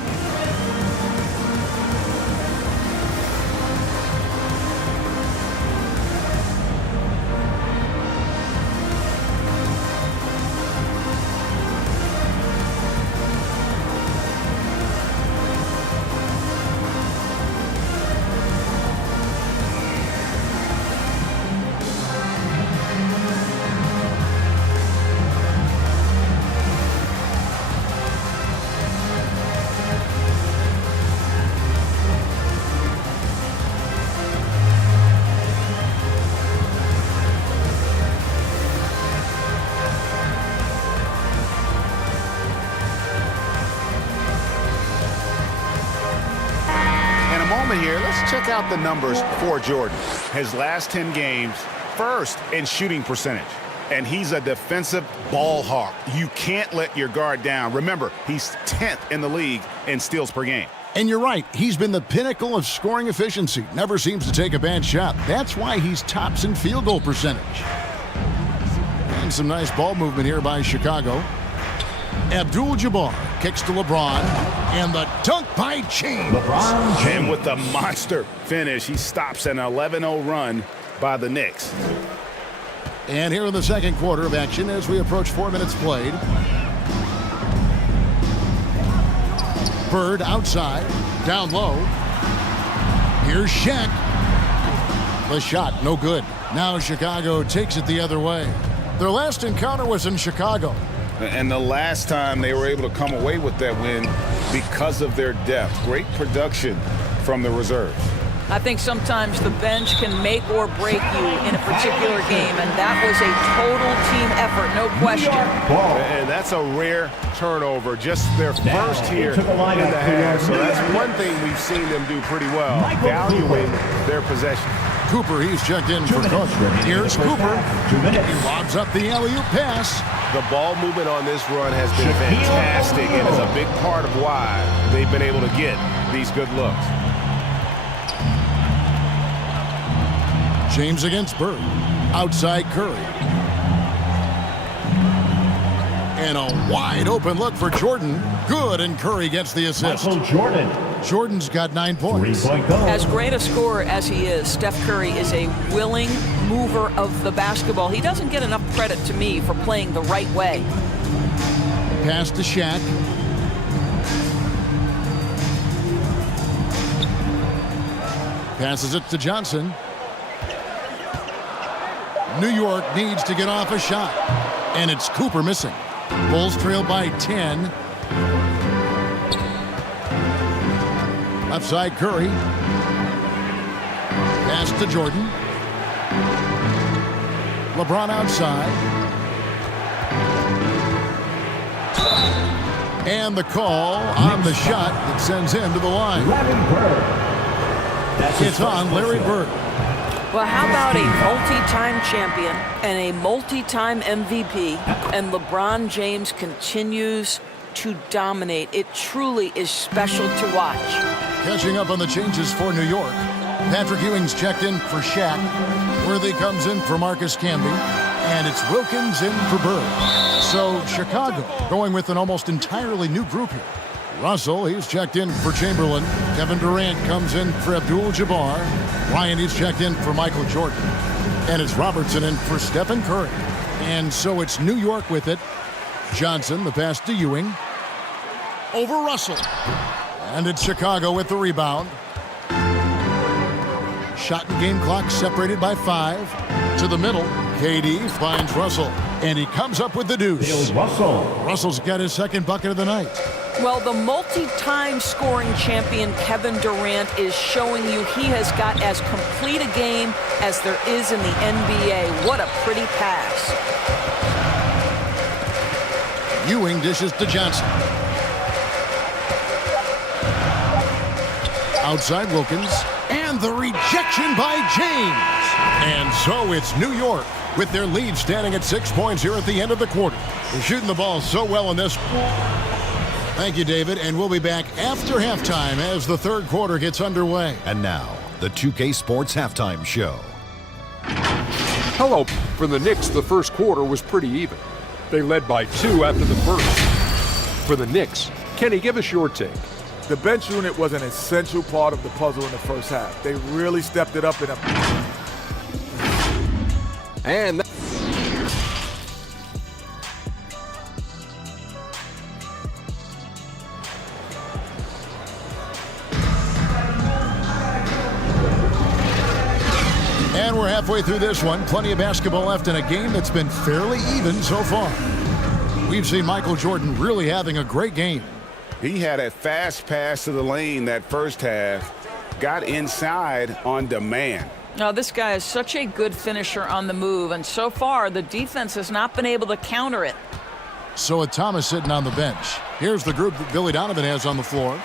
Here, let's check out the numbers for Jordan. His last 10 games, first in shooting percentage. And he's a defensive ball hawk. You can't let your guard down. Remember, he's 10th in the league in steals per game. And you're right, he's been the pinnacle of scoring efficiency. Never seems to take a bad shot. That's why he's tops in field goal percentage. And some nice ball movement here by Chicago. Abdul-Jabbar kicks to LeBron, and the dunk by James. And with the monster finish, he stops an 11-0 run by the Knicks. And here in the second quarter of action as we approach 4 minutes played. Bird outside, down low. Here's Shaq. The shot, no good. Now Chicago takes it the other way. Their last encounter was in Chicago. And the last time they were able to come away with that win because of their depth. Great production from the reserves. I think sometimes the bench can make or break you in a particular game, and that was a total team effort, no question. And that's a rare turnover, just their first here in the half. So that's one thing we've seen them do pretty well, valuing their possession. Cooper, he's checked in for Cook. Here's Cooper. He lobs up the alley-oop pass. The ball movement on this run has been fantastic and is a big part of why they've been able to get these good looks. James against Bird. Outside Curry. And a wide open look for Jordan. Good, and Curry gets the assist. Jordan's got 9 points. As great a scorer as he is, Steph Curry is a willing mover of the basketball. He doesn't get enough credit to me for playing the right way. Pass to Shaq. Passes it to Johnson. New York needs to get off a shot. And it's Cooper missing. Bulls trail by 10. Outside Curry. Pass to Jordan. LeBron outside. And the call on the shot that sends him to the line. Larry Bird. It's on Larry Bird. Well, how about a multi-time champion and a multi-time MVP, and LeBron James continues to dominate. It truly is special to watch. Catching up on the changes for New York. Patrick Ewing's checked in for Shaq. Worthy comes in for Marcus Camby. And it's Wilkins in for Bird. So Chicago going with an almost entirely new group here. Russell, he's checked in for Chamberlain. Kevin Durant comes in for Abdul-Jabbar. Ryan, he's checked in for Michael Jordan. And it's Robertson in for Stephen Curry. And so it's New York with it. Johnson, the pass to Ewing. Over Russell. And it's Chicago with the rebound. Shot and game clock separated by 5. To the middle, KD finds Russell. And he comes up with the deuce. Russell's got his second bucket of the night. Well, the multi-time scoring champion Kevin Durant is showing you he has got as complete a game as there is in the NBA. What a pretty pass. Ewing dishes to Johnson. Outside Wilkins. And the rejection by James. And so it's New York with their lead standing at 6 points here at the end of the quarter. They're shooting the ball so well in this. Thank you, David, and we'll be back after halftime as the third quarter gets underway. And now, the 2K Sports Halftime Show. Hello. For the Knicks, the first quarter was pretty even. They led by 2 after the first. For the Knicks, Kenny, give us your take. The bench unit was an essential part of the puzzle in the first half. They really stepped it up in a... And we're halfway through this one. Plenty of basketball left in a game that's been fairly even so far. We've seen Michael Jordan really having a great game. He had a fast pass to the lane that first half. Got inside on demand. Now, this guy is such a good finisher on the move, and so far the defense has not been able to counter it. So with Thomas sitting on the bench, here's the group that Billy Donovan has on the floor.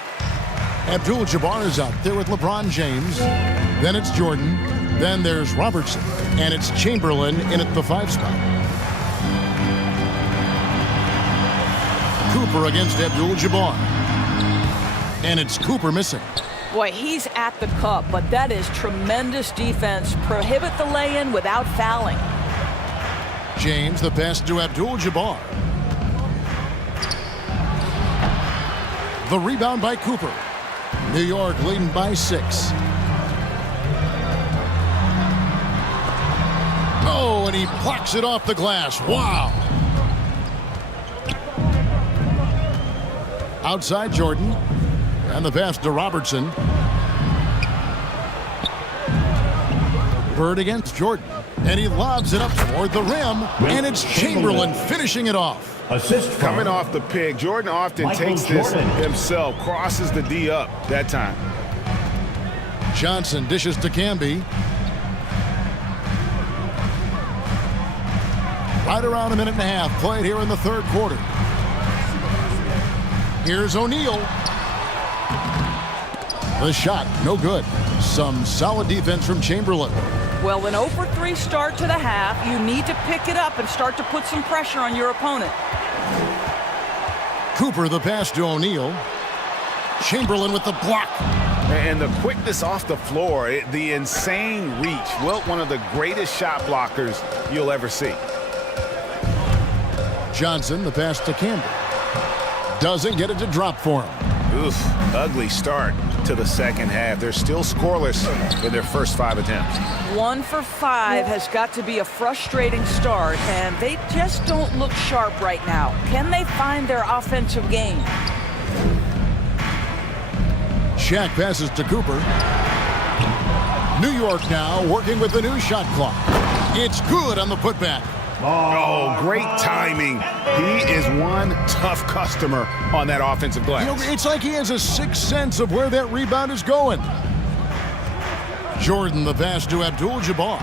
Abdul-Jabbar is out there with LeBron James. Then it's Jordan. Then there's Robertson. And it's Chamberlain in at the 5 spot. Cooper against Abdul-Jabbar. And it's Cooper missing. Boy, he's at the cup, but that is tremendous defense. Prohibit the lay-in without fouling. James, the pass to Abdul-Jabbar. The rebound by Cooper. New York leading by 6. Oh, and he blocks it off the glass. Wow. Outside Jordan. And the pass to Robertson. Bird against Jordan. And he lobs it up toward the rim. And it's Chamberlain finishing it off. Assist coming off the pick. Jordan often takes this himself. Crosses the D up that time. Johnson dishes to Camby. Right around a minute and a half played here in the third quarter. Here's O'Neal. The shot, no good. Some solid defense from Chamberlain. Well, an 0-for-3 start to the half. You need to pick it up and start to put some pressure on your opponent. Cooper, the pass to O'Neal. Chamberlain with the block. And the quickness off the floor, the insane reach. Wilt, one of the greatest shot blockers you'll ever see. Johnson, the pass to Camby. Doesn't get it to drop for him. Oof, ugly start to the second half. They're still scoreless in their first 5 attempts. 1 for 5 has got to be a frustrating start, and they just don't look sharp right now. Can they find their offensive game? Shaq passes to Cooper. New York now working with the new shot clock. It's good on the putback. Oh, great timing. He is one tough customer on that offensive glass. You know, it's like he has a sixth sense of where that rebound is going. Jordan, the pass to Abdul-Jabbar.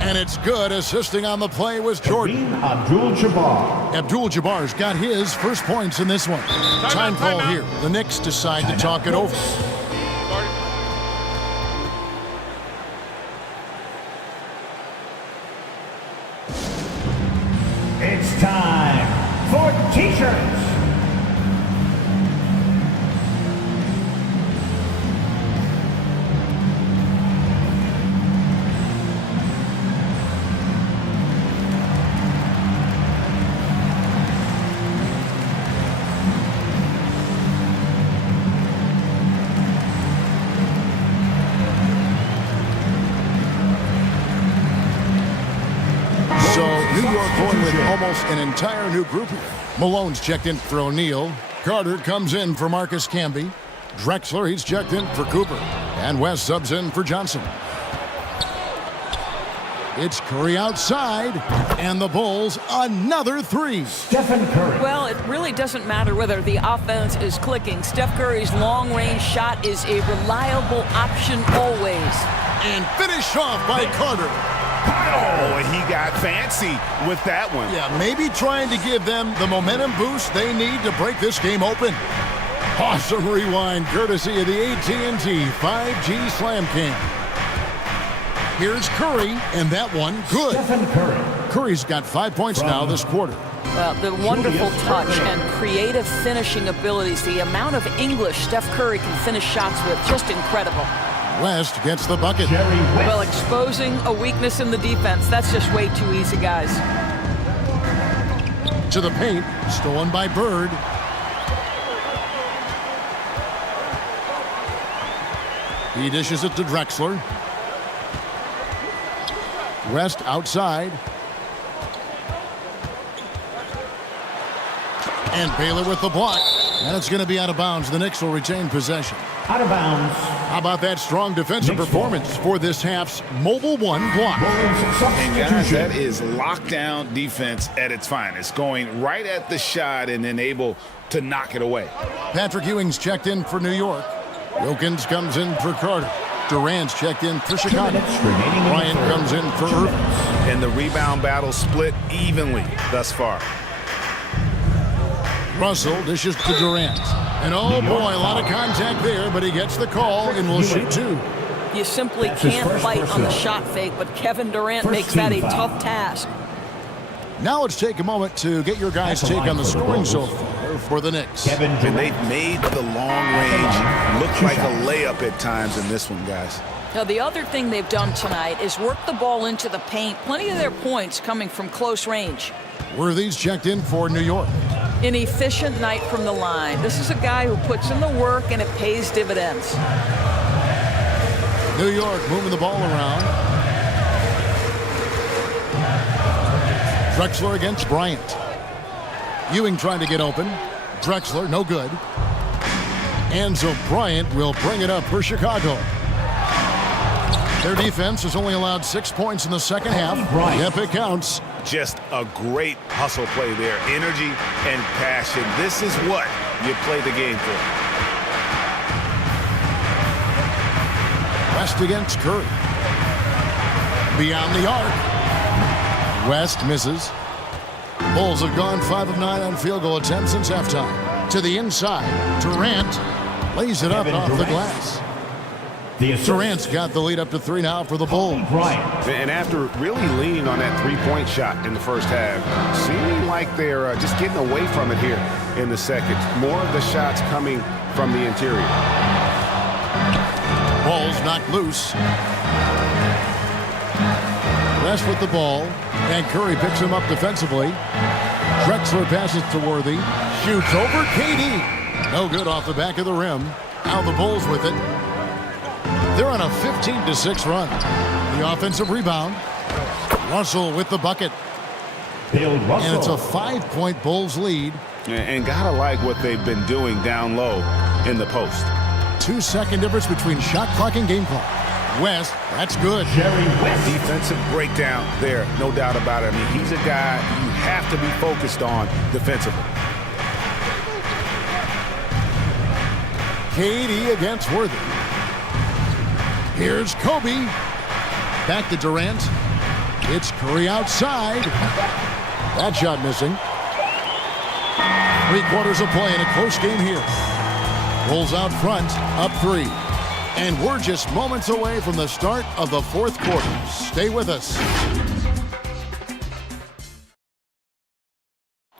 And it's good. Assisting on the play was Jordan. Abdul-Jabbar. Abdul-Jabbar's got his first points in this one. Time call here. The Knicks decide to talk it over. It's time for T-shirts. Going with almost an entire new group here. Malone's checked in for O'Neal. Carter comes in for Marcus Camby. Drexler, he's checked in for Cooper. And West subs in for Johnson. It's Curry outside. And the Bulls, another three. Stephen Curry. Well, it really doesn't matter whether the offense is clicking. Steph Curry's long-range shot is a reliable option always. And finished off by Carter. Oh, and he got fancy with that one. Yeah, maybe trying to give them the momentum boost they need to break this game open. Awesome rewind courtesy of the AT&T 5G Slam Cam. Here's Curry, and that one good. Stephen Curry. Curry's got 5 points now this quarter. Well, the wonderful touch and creative finishing abilities, the amount of English Steph Curry can finish shots with, just incredible. West gets the bucket. Well, exposing a weakness in the defense, that's just way too easy, guys. To the paint, stolen by Bird. He dishes it to Drexler. West outside. And Baylor with the block. And it's going to be out of bounds. The Knicks will retain possession. Out of bounds. How about that strong defensive performance for this half's Mobile One block? And guys, that is lockdown defense at its finest. Going right at the shot and then able to knock it away. Patrick Ewing's checked in for New York. Wilkins comes in for Carter. Durant's checked in for Chicago. Bryant comes in for Irving. And the rebound battle split evenly thus far. Russell dishes to Durant. And oh boy, a lot of contact there, but he gets the call and will shoot two. You simply can't fight on the shot fake, but Kevin Durant makes that a tough task. Now let's take a moment to get your guys' take on the scoring so far for the Knicks. And they've made the long range look like a layup at times in this one, guys. Now, the other thing they've done tonight is work the ball into the paint. Plenty of their points coming from close range. Worthy's checked in for New York. An efficient night from the line. This is a guy who puts in the work and it pays dividends. New York moving the ball around. Drexler against Bryant. Ewing trying to get open. Drexler, no good. And so Bryant will bring it up for Chicago. Their defense has only allowed 6 points in the second half. Yep, it counts. Just a great hustle play there. Energy and passion. This is what you play the game for. West against Curry. Beyond the arc. West misses. Bulls have gone 5 of 9 on field goal attempts since halftime. To the inside. Durant lays it up and off the glass. Durant's got the lead up to 3 now for the Bulls. And after really leaning on that three-point shot in the first half, seeming like they're just getting away from it here in the second. More of the shots coming from the interior. Ball's knocked loose. West with the ball, and Curry picks him up defensively. Drexler passes to Worthy. Shoots over KD. No good off the back of the rim. Now the Bulls with it. They're on a 15-6 run. The offensive rebound. Russell with the bucket. And it's a 5-point Bulls lead. And gotta like what they've been doing down low in the post. 2-second difference between shot clock and game clock. West, that's good. Defensive breakdown there, no doubt about it. I mean, he's a guy you have to be focused on defensively. KD against Worthy. Here's Kobe. Back to Durant. It's Curry outside. That shot missing. 3 quarters of play in a close game here. Rolls out front, up 3. And we're just moments away from the start of the 4th quarter. Stay with us.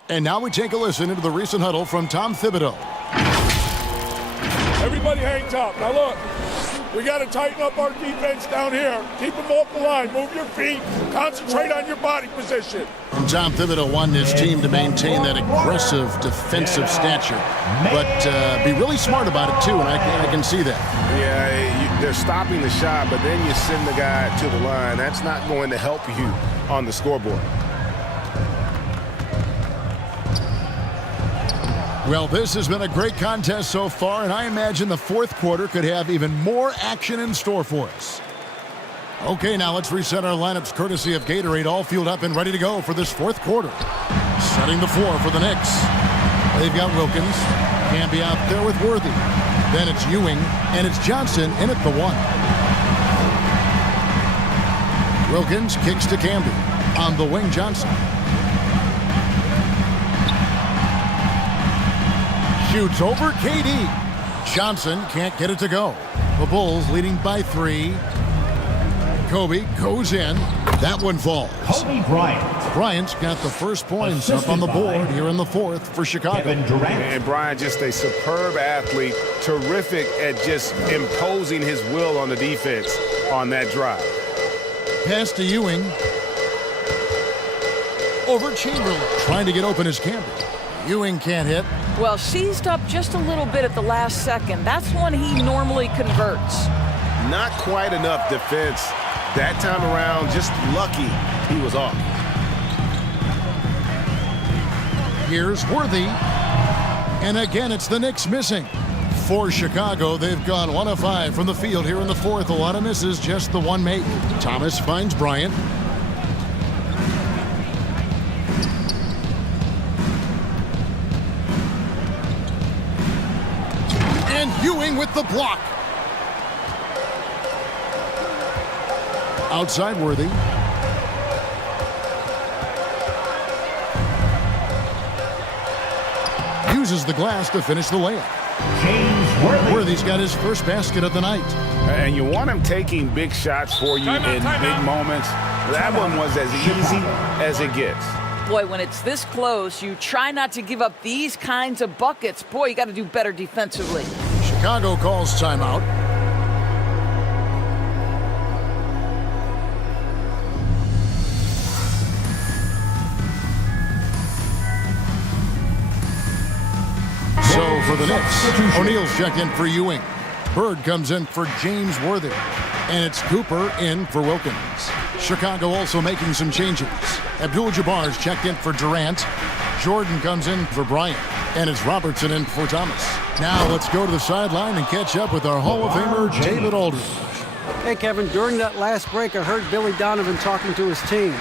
And now we take a listen into the recent huddle from Tom Thibodeau. Everybody hang top. Now look, we got to tighten up our defense down here. Keep them off the line. Move your feet. Concentrate on your body position. And Tom Thibodeau wanted his team to maintain that aggressive defensive stature, but be really smart about it too, and I can see that. Yeah, they're stopping the shot, but then you send the guy to the line. That's not going to help you on the scoreboard. Well, this has been a great contest so far, and I imagine the 4th quarter could have even more action in store for us. Okay, now let's reset our lineups courtesy of Gatorade, all fueled up and ready to go for this 4th quarter. Setting the floor for the Knicks. They've got Wilkins. Camby out there with Worthy. Then it's Ewing, and it's Johnson in at the 1. Wilkins kicks to Camby. On the wing, Johnson. Shoots over KD. Johnson can't get it to go. The Bulls leading by 3. Kobe goes in. That one falls. Kobe Bryant. Bryant's got the first points up on the board here in the 4th for Chicago. And Bryant, just a superb athlete, terrific at just imposing his will on the defense on that drive. Pass to Ewing. Over Chamberlain. Trying to get open as Camby. Ewing can't hit. Well, seized up just a little bit at the last second. That's when he normally converts. Not quite enough defense that time around. Just lucky he was off. Here's Worthy. And again, it's the Knicks missing. For Chicago, they've gone 1 of 5 from the field here in the 4th. A lot of misses, just the one make. Thomas finds Bryant. And Ewing with the block. Outside Worthy. Uses the glass to finish the layup. James Worthy. Worthy's got his first basket of the night. And you want him taking big shots for you in big moments. That one was as easy as it gets. Boy, when it's this close, you try not to give up these kinds of buckets. Boy, you got to do better defensively. Chicago calls timeout. So for the Knicks, O'Neal's checked in for Ewing. Bird comes in for James Worthy. And it's Cooper in for Wilkins. Chicago also making some changes. Abdul-Jabbar's checked in for Durant. Jordan comes in for Bryant. And it's Robertson in for Thomas. Now let's go to the sideline and catch up with our Hall of Famer, David Aldridge. Hey, Kevin, during that last break, I heard Billy Donovan talking to his team.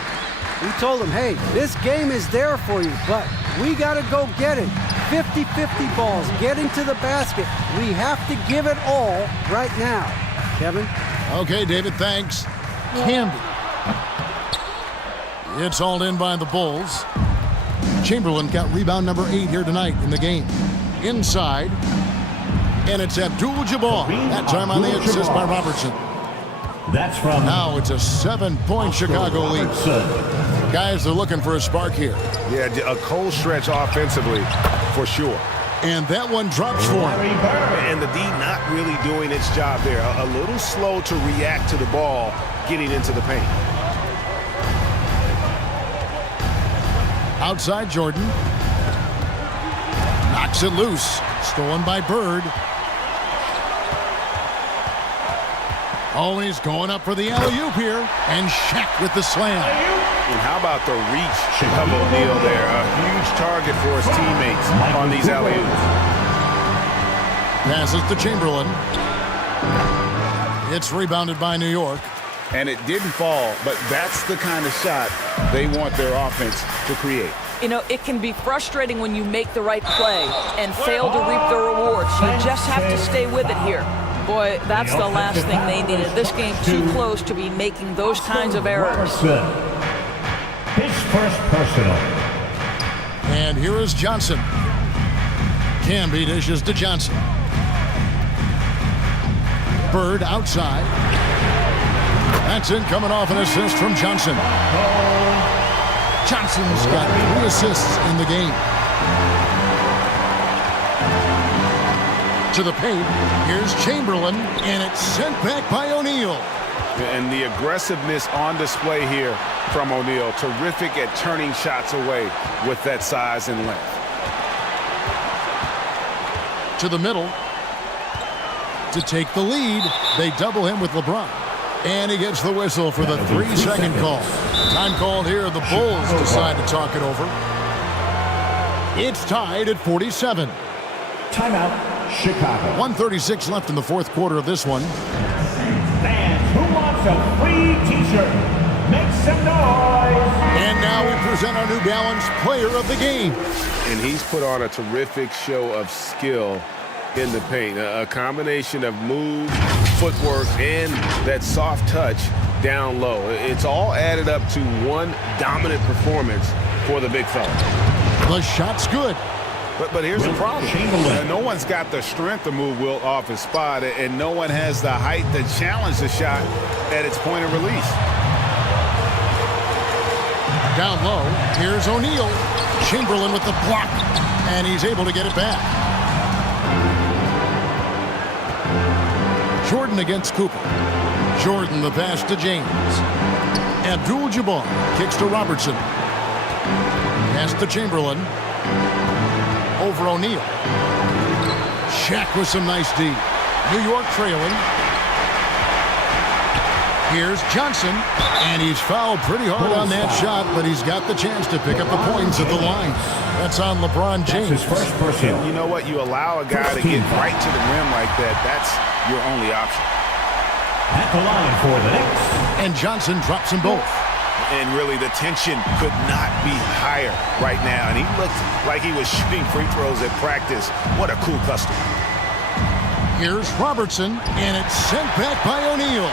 He told them, hey, this game is there for you, but we got to go get it. 50-50 balls, getting to the basket. We have to give it all right now. Kevin? Okay, David, thanks. Camby. It's hauled in by the Bulls. Chamberlain got rebound number 8 here tonight in the game. Inside. And it's Abdul-Jabbar. That time on the assist by Robertson. That's from... Now it's a 7-point Chicago lead. Guys are looking for a spark here. Yeah, a cold stretch offensively, for sure. And that one drops for him. And the D not really doing its job there. A little slow to react to the ball getting into the paint. Outside Jordan. Knocks it loose. Stolen by Bird. Always going up for the alley-oop here. And Shaq with the slam. And how about the reach of O'Neal there? A huge target for his teammates on these alley-oops. Passes to Chamberlain. It's rebounded by New York. And it didn't fall, but that's the kind of shot they want their offense to create. You know, it can be frustrating when you make the right play and fail to reap the rewards. You just have to stay with it here. Boy, that's the last thing they needed. This game too close to be making those kinds of errors. first personal. And here is Johnson. Camby dishes to Johnson. Bird outside. That's in, coming off an assist from Johnson. Johnson's got 3 assists in the game. To the paint. Here's Chamberlain, and it's sent back by O'Neal. And the aggressiveness on display here from O'Neal. Terrific at turning shots away with that size and length. To the middle. To take the lead, they double him with LeBron. And he gets the whistle for the 3-second call. Time called here. The Bulls decide to talk it over. It's tied at 47. Timeout, Chicago. 1:36 left in the fourth quarter of this one. Fans, who wants a free t-shirt? Make some noise. And now we present our New Balance player of the game. And he's put on a terrific show of skill in the paint. A combination of move, footwork, and that soft touch down low. It's all added up to one dominant performance for the big fella. The shot's good. But here's the problem. No one's got the strength to move Wilt off his spot, and no one has the height to challenge the shot at its point of release. Down low, here's O'Neal. Chamberlain with the block, and he's able to get it back. Jordan against Cooper. Jordan the pass to James. Abdul-Jabbar kicks to Robertson. Pass to Chamberlain. Over O'Neal. Shaq with some nice D. New York trailing. Here's Johnson, and he's fouled pretty hard on that shot, but he's got the chance to pick up the points at the line. That's on LeBron James. That's his first personal. You know what? You allow a guy to get right to the rim like that. That's your only option. At the line for the Knicks. And Johnson drops them both. And really, the tension could not be higher right now. And he looked like he was shooting free throws at practice. What a cool customer. Here's Robertson, and it's sent back by O'Neal.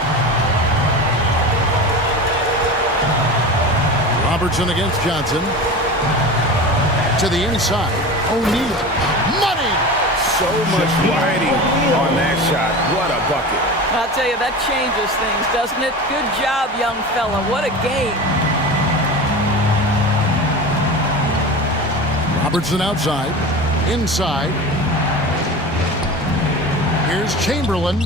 Robertson against Johnson. To the inside. O'Neal. Money! So much riding on that shot. What a bucket. I'll tell you, that changes things, doesn't it? Good job, young fella. What a game. Robertson outside. Inside. Here's Chamberlain.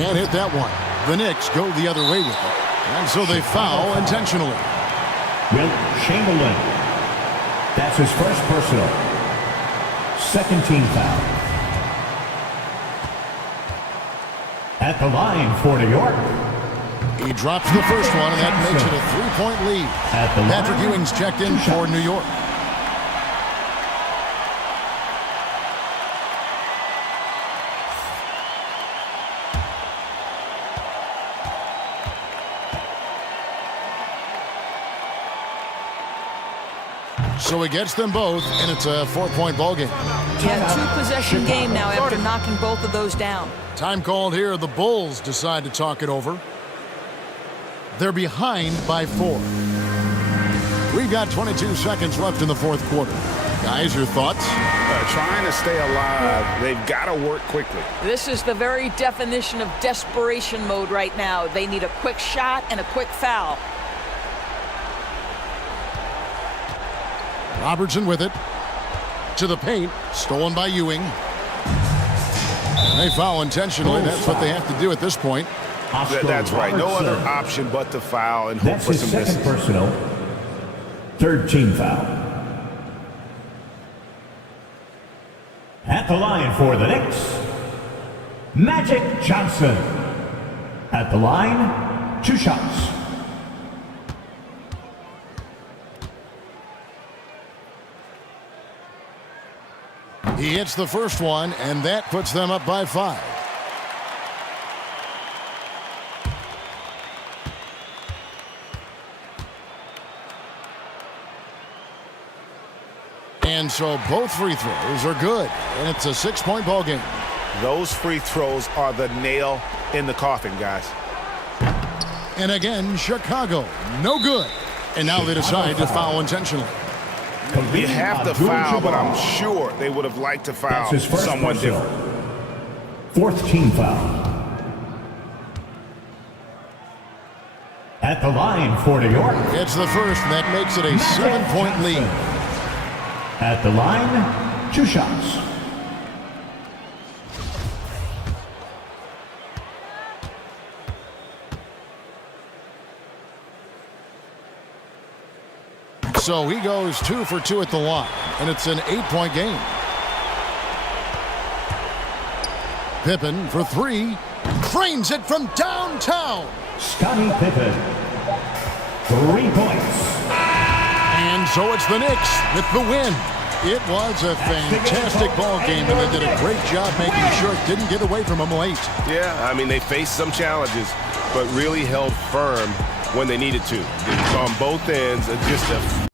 Can't hit that one. The Knicks go the other way with it. And so they foul intentionally. Wilt Chamberlain. That's his first personal. Second team foul. At the line for New York. He drops the first one, and that makes it a 3-point lead. Patrick Ewing's checked in for New York. So he gets them both, and it's a 4-point ball game. Yeah, 2-possession game now after knocking both of those down. Time called here. The Bulls decide to talk it over. They're behind by 4. We've got 22 seconds left in the fourth quarter. Guys, your thoughts? Trying to stay alive. They've got to work quickly. This is the very definition of desperation mode right now. They need a quick shot and a quick foul. Robertson with it. To the paint. Stolen by Ewing. They foul intentionally. That's what they have to do at this point. That's right. No other option but to foul and hope for some misses. That's his second personal. Third team foul. At the line for the Knicks, Magic Johnson. At the line, 2 shots. He hits the first one, and that puts them up by 5. And so both free throws are good, and it's a 6-point ball game. Those free throws are the nail in the coffin, guys. And again, Chicago, no good. And now they decide to foul intentionally. We have to foul, but I'm sure they would have liked to foul someone different. Fourth team foul. At the line for New York. It's the first, and that makes it a 7-point lead. At the line, 2 shots. So he goes 2 for 2 at the line, and it's an 8-point game. Pippen for 3, cranes it from downtown. Scottie Pippen, 3 points. And so it's the Knicks with the win. It was a fantastic ball game, and they did a great job making sure it didn't get away from them late. Yeah, I mean, they faced some challenges, but really held firm when they needed to. On both ends, just a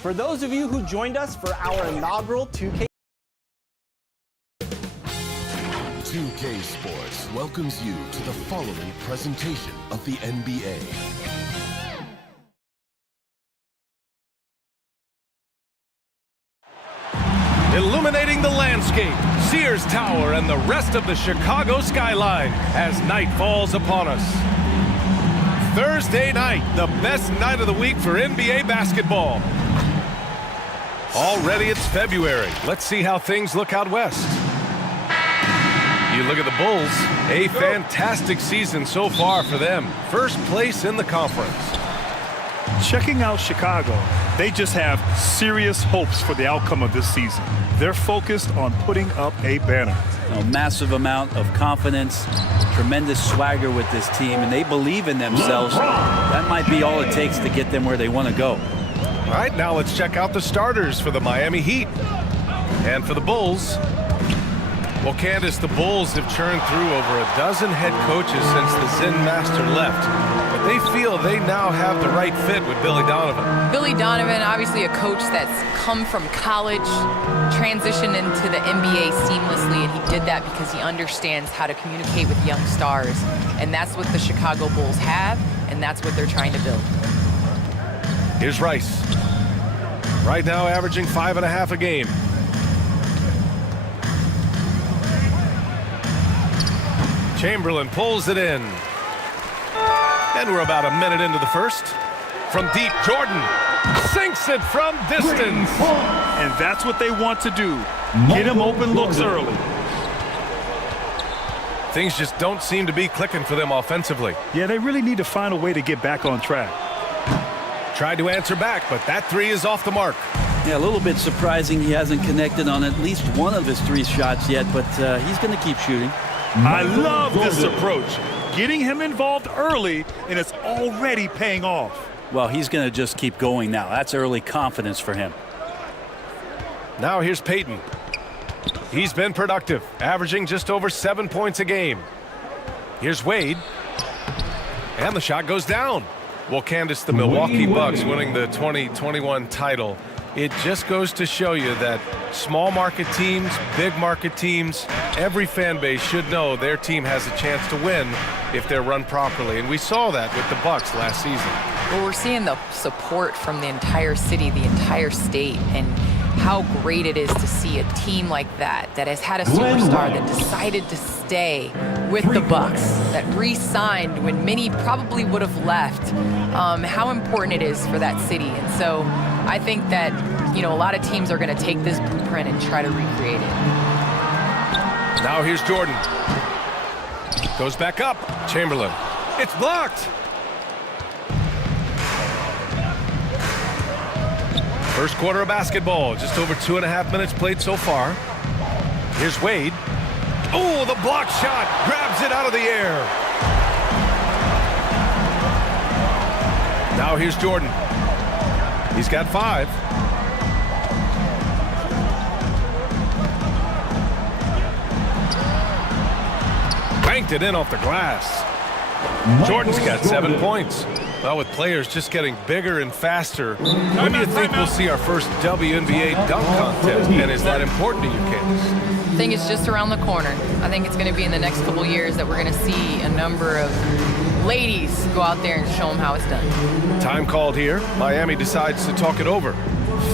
For those of you who joined us for our inaugural 2K 2K Sports welcomes you to the following presentation of the NBA. Illuminating the landscape, Sears Tower and the rest of the Chicago skyline as night falls upon us. Thursday night, the best night of the week for NBA basketball. Already it's February. Let's see how things look out west. You look at the Bulls, a fantastic season so far for them. First place in the conference. Checking out Chicago, they just have serious hopes for the outcome of this season. They're focused on putting up a banner. A massive amount of confidence, tremendous swagger with this team, and they believe in themselves. That might be all it takes to get them where they want to go. All right, now let's check out the starters for the Miami Heat. And for the Bulls, well, Candace, the Bulls have churned through over a dozen head coaches since the Zen Master left. But they feel they now have the right fit with Billy Donovan. Billy Donovan, obviously a coach that's come from college, transitioned into the NBA seamlessly, and he did that because he understands how to communicate with young stars. And that's what the Chicago Bulls have, and that's what they're trying to build. Here's Rice. Right now averaging 5.5 a game. Chamberlain pulls it in. And we're about a minute into the first. From deep, Jordan sinks it from distance. And that's what they want to do. Get him open looks early. Things just don't seem to be clicking for them offensively. Yeah, they really need to find a way to get back on track. Tried to answer back, but that three is off the mark. Yeah, a little bit surprising he hasn't connected on at least one of his 3 shots yet, but he's going to keep shooting. I love this approach. Getting him involved early, and it's already paying off. Well, he's going to just keep going now. That's early confidence for him. Now here's Payton. He's been productive, averaging just over 7 points a game. Here's Wade. And the shot goes down. Well, Candace, the Milwaukee Bucks winning the 2021 title, it just goes to show you that small market teams, big market teams, every fan base should know their team has a chance to win if they're run properly. And we saw that with the Bucks last season. Well, we're seeing the support from the entire city, the entire state, and how great it is to see a team like that has had a superstar that decided to stay with the Bucks, that re-signed when many probably would have left. How important it is for that city. And so I think that, you know, a lot of teams are going to take this blueprint and try to recreate it. Now here's Jordan. Goes back up. Chamberlain. It's blocked. First quarter of basketball, just over 2.5 minutes played so far. Here's Wade. Oh, the block shot, grabs it out of the air. Now here's Jordan. He's got 5. banked it in off the glass. Jordan's got 7 points. Well, with players just getting bigger and faster, when do you think we'll see our first WNBA dunk contest? And is that important to you, Candace? I think it's just around the corner. I think it's going to be in the next couple years that we're going to see a number of ladies go out there and show them how it's done. Time called here. Miami decides to talk it over.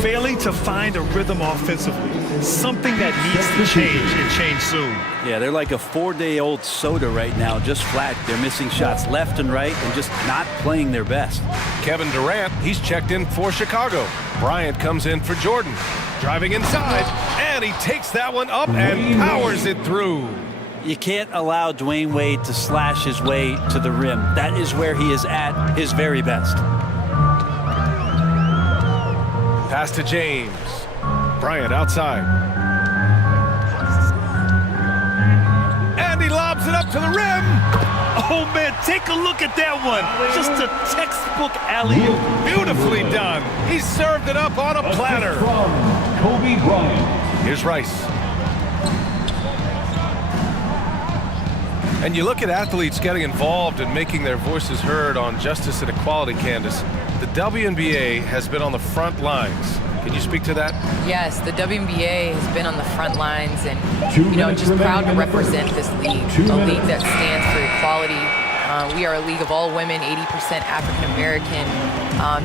Failing to find a rhythm offensively, something that needs to change and change soon. Yeah, they're like a 4-day-old soda right now, just flat. They're missing shots left and right and just not playing their best. Kevin Durant, he's checked in for Chicago. Bryant comes in for Jordan. Driving inside, and he takes that one up and powers it through. You can't allow Dwayne Wade to slash his way to the rim. That is where he is at his very best. Pass to James. Bryant outside. And he lobs it up to the rim. Oh, man, take a look at that one. Just a textbook alley-oop. Beautifully done. He served it up on a platter. Kobe Bryant. Here's Rice. And you look at athletes getting involved and making their voices heard on justice and equality, Candace. The WNBA has been on the front lines. Can you speak to that? Yes, the WNBA has been on the front lines and, just proud to represent this league, a league that stands for equality. We are a league of all women, 80% African American,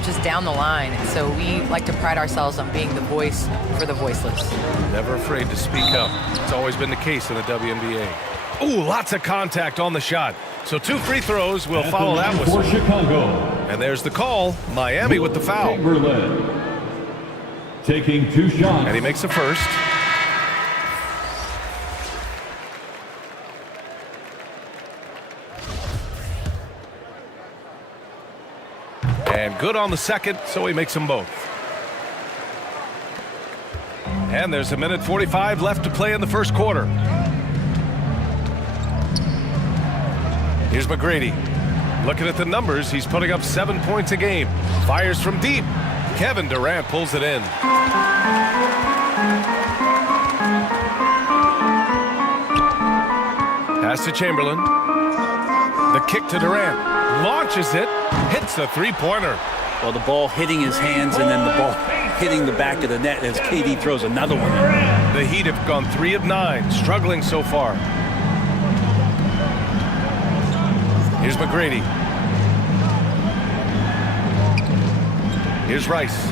just down the line. And so we like to pride ourselves on being the voice for the voiceless. Never afraid to speak up. It's always been the case in the WNBA. Ooh, lots of contact on the shot. So 2 free throws will follow that whistle. For Chicago. And there's the call. Miami with the foul. Chamberlain. Taking 2 shots. And he makes the first. And good on the second, so he makes them both. And there's 1:45 left to play in the first quarter. Here's McGrady. Looking at the numbers, he's putting up 7 points a game. Fires from deep. Kevin Durant pulls it in. Pass to Chamberlain. The kick to Durant. Launches it. Hits the three-pointer. Well, the ball hitting his hands and then the ball hitting the back of the net as KD throws another one in. The Heat have gone 3 of 9, struggling so far. Here's McGrady. Here's Rice.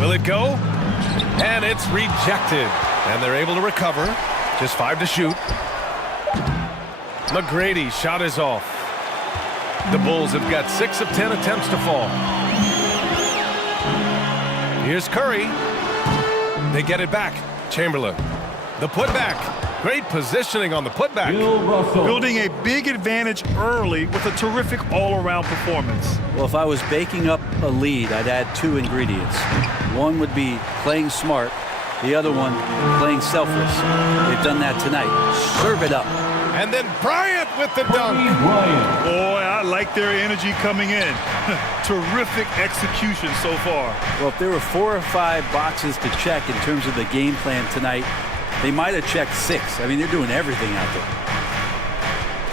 Will it go? And it's rejected. And they're able to recover. Just 5 to shoot. McGrady's shot is off. The Bulls have got 6 of 10 attempts to fall. Here's Curry. They get it back. Chamberlain. The putback. Great positioning on the putback. Building a big advantage early with a terrific all-around performance. Well, if I was baking up a lead, I'd add 2 ingredients. One would be playing smart. The other one, playing selfless. They've done that tonight. Serve it up. And then Bryant with the dunk. Boy, I like their energy coming in. Terrific execution so far. Well, if there were 4 or 5 boxes to check in terms of the game plan tonight, they might have checked 6. I mean, they're doing everything out there.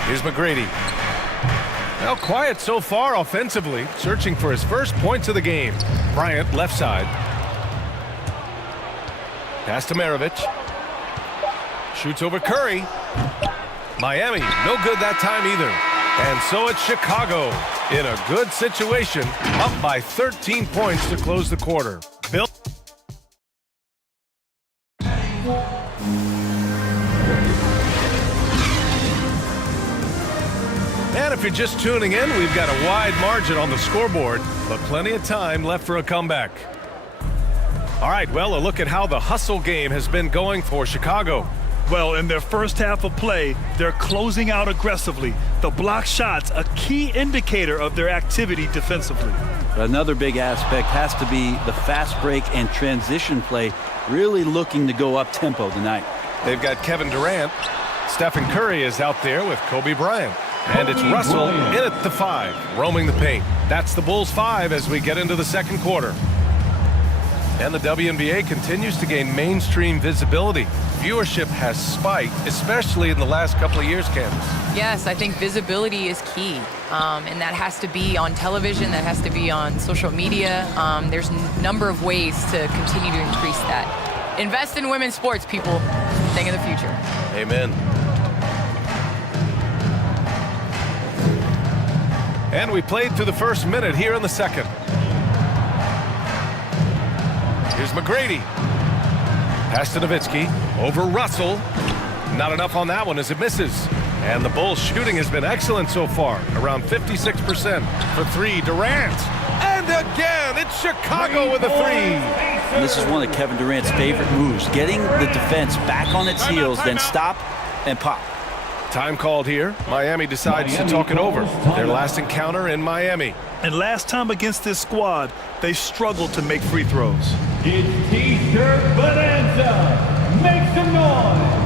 Here's McGrady. Well, quiet so far offensively, searching for his first points of the game. Bryant left side. Pass to Maravich. Shoots over Curry. Miami, no good that time either. And so it's Chicago in a good situation, up by 13 points to close the quarter. Bill. And if you're just tuning in, we've got a wide margin on the scoreboard, but plenty of time left for a comeback. All right, well, a look at how the hustle game has been going for Chicago. Well, in their first half of play, they're closing out aggressively. The block shots, a key indicator of their activity defensively. Another big aspect has to be the fast break and transition play, really looking to go up tempo tonight. They've got Kevin Durant. Stephen Curry is out there with Kobe Bryant. And it's Russell in at the 5, roaming the paint. That's the Bulls 5 as we get into the second quarter. And the WNBA continues to gain mainstream visibility. Viewership has spiked, especially in the last couple of years, Candace. Yes, I think visibility is key. And that has to be on television, that has to be on social media. There's a number of ways to continue to increase that. Invest in women's sports, people. Thing of the future. Amen. And we played through the first minute here in the second. Here's McGrady. Pass to Nowitzki. Over Russell. Not enough on that one as it misses. And the Bulls' shooting has been excellent so far. Around 56% for three. Durant. And again, it's Chicago with a three. And this is one of Kevin Durant's favorite moves. Getting the defense back on its heels, then stop and pop. Time called here. Miami decides to talk it over. Their last encounter in Miami. And last time against this squad, they struggled to make free throws. It's T-shirt Bonanza. Make some noise.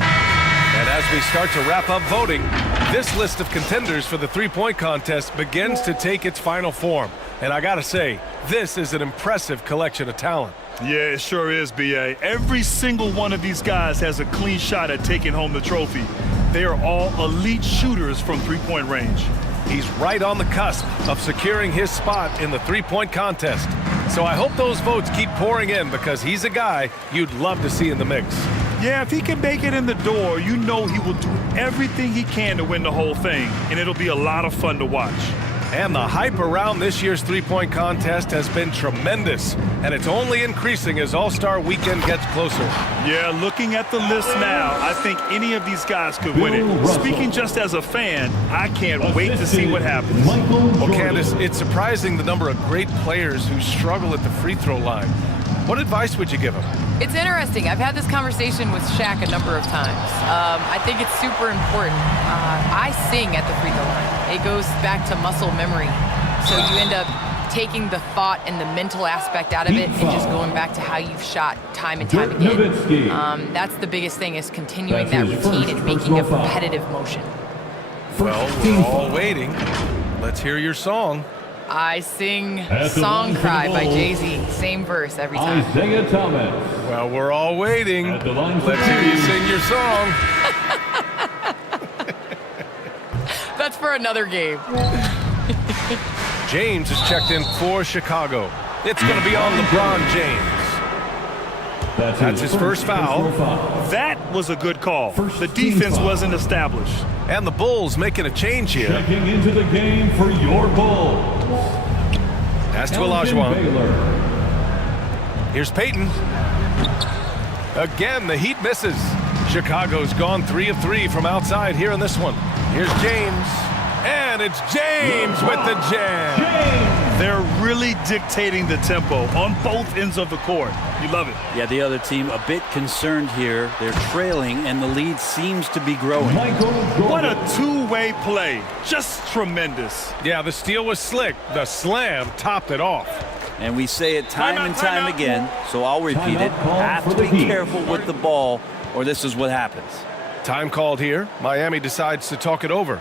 And as we start to wrap up voting, this list of contenders for the three-point contest begins to take its final form. And I gotta say, this is an impressive collection of talent. Yeah, it sure is, B.A. Every single one of these guys has a clean shot at taking home the trophy. They are all elite shooters from three-point range. He's right on the cusp of securing his spot in the three-point contest. So I hope those votes keep pouring in because he's a guy you'd love to see in the mix. Yeah, if he can make it in the door, you know he will do everything he can to win the whole thing, and it'll be a lot of fun to watch. And the hype around this year's three-point contest has been tremendous, and it's only increasing as All-Star Weekend gets closer. Yeah, looking at the list now, I think any of these guys could win it. Speaking just as a fan, I can't wait to see what happens. Well, Candace, it's surprising the number of great players who struggle at the free throw line. What advice would you give them? It's interesting. I've had this conversation with Shaq a number of times. I think it's super important. I sing at the free throw line. It goes back to muscle memory. So you end up taking the thought and the mental aspect out of it and just going back to how you've shot time and time again. That's the biggest thing, is continuing that routine and making a repetitive motion. Well, we're all waiting. Let's hear your song. I sing Song Cry by Jay-Z. Same verse every time. Isaiah Thomas. Well, we're all waiting. Let's hear you sing your song. That's for another game. James is checked in for Chicago. It's going to be on LeBron James. That's his first foul. That was a good call. The defense wasn't established. And the Bulls making a change here. Checking into the game for your Bulls. Pass to Olajuwon. Here's Payton. Again, the Heat misses. Chicago's gone 3 of 3 from outside here in this one. Here's James. And it's James with the jam. They're really dictating the tempo on both ends of the court. You love it. Yeah, the other team a bit concerned here. They're trailing, and the lead seems to be growing. What a two-way play. Just tremendous. Yeah, the steal was slick. The slam topped it off. And we say it time and time again, so I'll repeat it. Have to be careful with the ball, or this is what happens. Time called here. Miami decides to talk it over.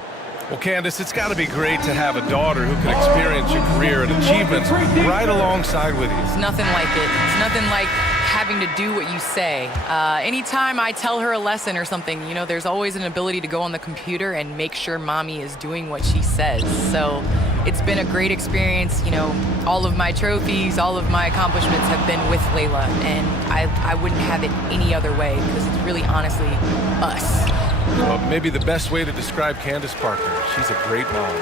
Well, Candace, it's got to be great to have a daughter who can experience your career and achievements right alongside with you. It's nothing like it. It's nothing like having to do what you say. Anytime I tell her a lesson or something, you know, there's always an ability to go on the computer and make sure mommy is doing what she says. So it's been a great experience. You know, all of my trophies, all of my accomplishments have been with Layla, and I wouldn't have it any other way because it's really honestly us. Well, maybe the best way to describe Candace Parker. She's a great mom.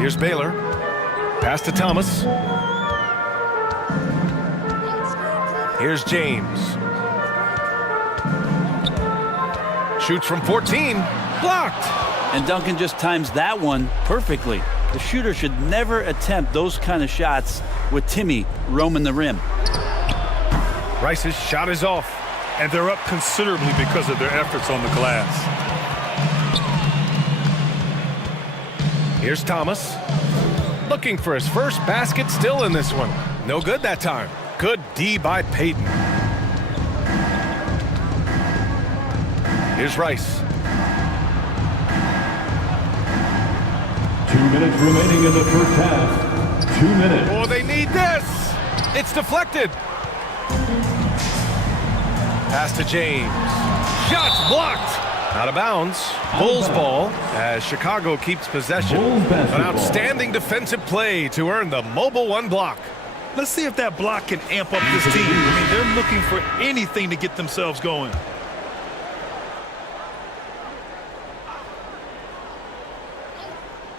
Here's Baylor. Pass to Thomas. Here's James. Shoots from 14. Blocked. And Duncan just times that one perfectly. The shooter should never attempt those kind of shots with Timmy roaming the rim. Rice's shot is off. And they're up considerably because of their efforts on the glass. Here's Thomas. Looking for his first basket still in this one. No good that time. Good D by Payton. Here's Rice. 2 minutes remaining in the first half. 2 minutes. Oh, they need this. It's deflected. Pass to James. Shots blocked. Out of bounds. Bulls ball as Chicago keeps possession. An outstanding defensive play to earn the Mobile One block. Let's see if that block can amp up this team. I mean, they're looking for anything to get themselves going.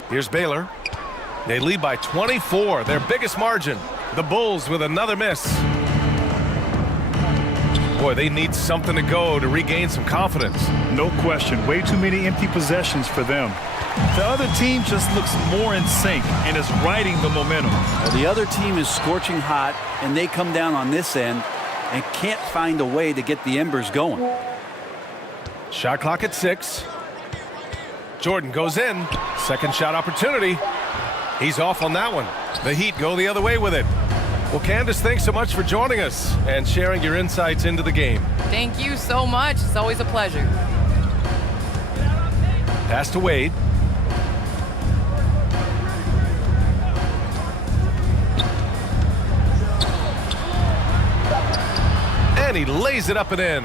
Here's Baylor. They lead by 24, their biggest margin. The Bulls with another miss. Boy, they need something to go to regain some confidence. No question. Way too many empty possessions for them. The other team just looks more in sync and is riding the momentum. Well, the other team is scorching hot, and they come down on this end and can't find a way to get the embers going. Shot clock at 6. Jordan goes in. Second shot opportunity. He's off on that one. The Heat go the other way with it. Well, Candace, thanks so much for joining us and sharing your insights into the game. Thank you so much. It's always a pleasure. Pass to Wade. And he lays it up and in.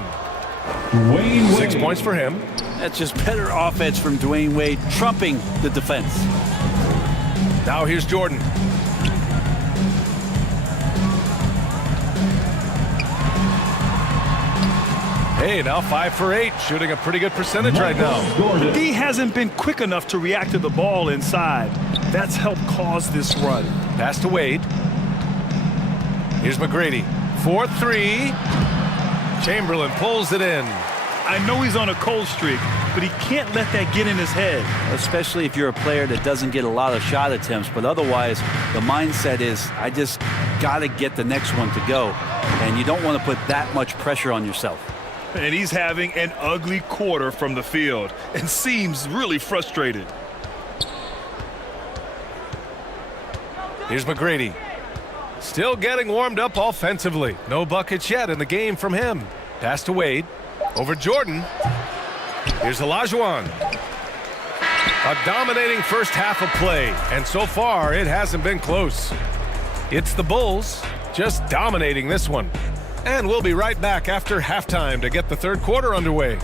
Dwayne 6 points for him. That's just better offense from Dwayne Wade, trumping the defense. Now here's Jordan. Hey, now 5 for 8, shooting a pretty good percentage right now. D hasn't been quick enough to react to the ball inside. That's helped cause this run. Pass to Wade. Here's McGrady. 4-3. Chamberlain pulls it in. I know he's on a cold streak, but he can't let that get in his head. Especially if you're a player that doesn't get a lot of shot attempts, but otherwise the mindset is, I just got to get the next one to go. And you don't want to put that much pressure on yourself. And he's having an ugly quarter from the field and seems really frustrated. Here's McGrady. Still getting warmed up offensively. No buckets yet in the game from him. Pass to Wade. Over Jordan. Here's Olajuwon. A dominating first half of play, and so far it hasn't been close. It's the Bulls just dominating this one. And we'll be right back after halftime to get the third quarter underway.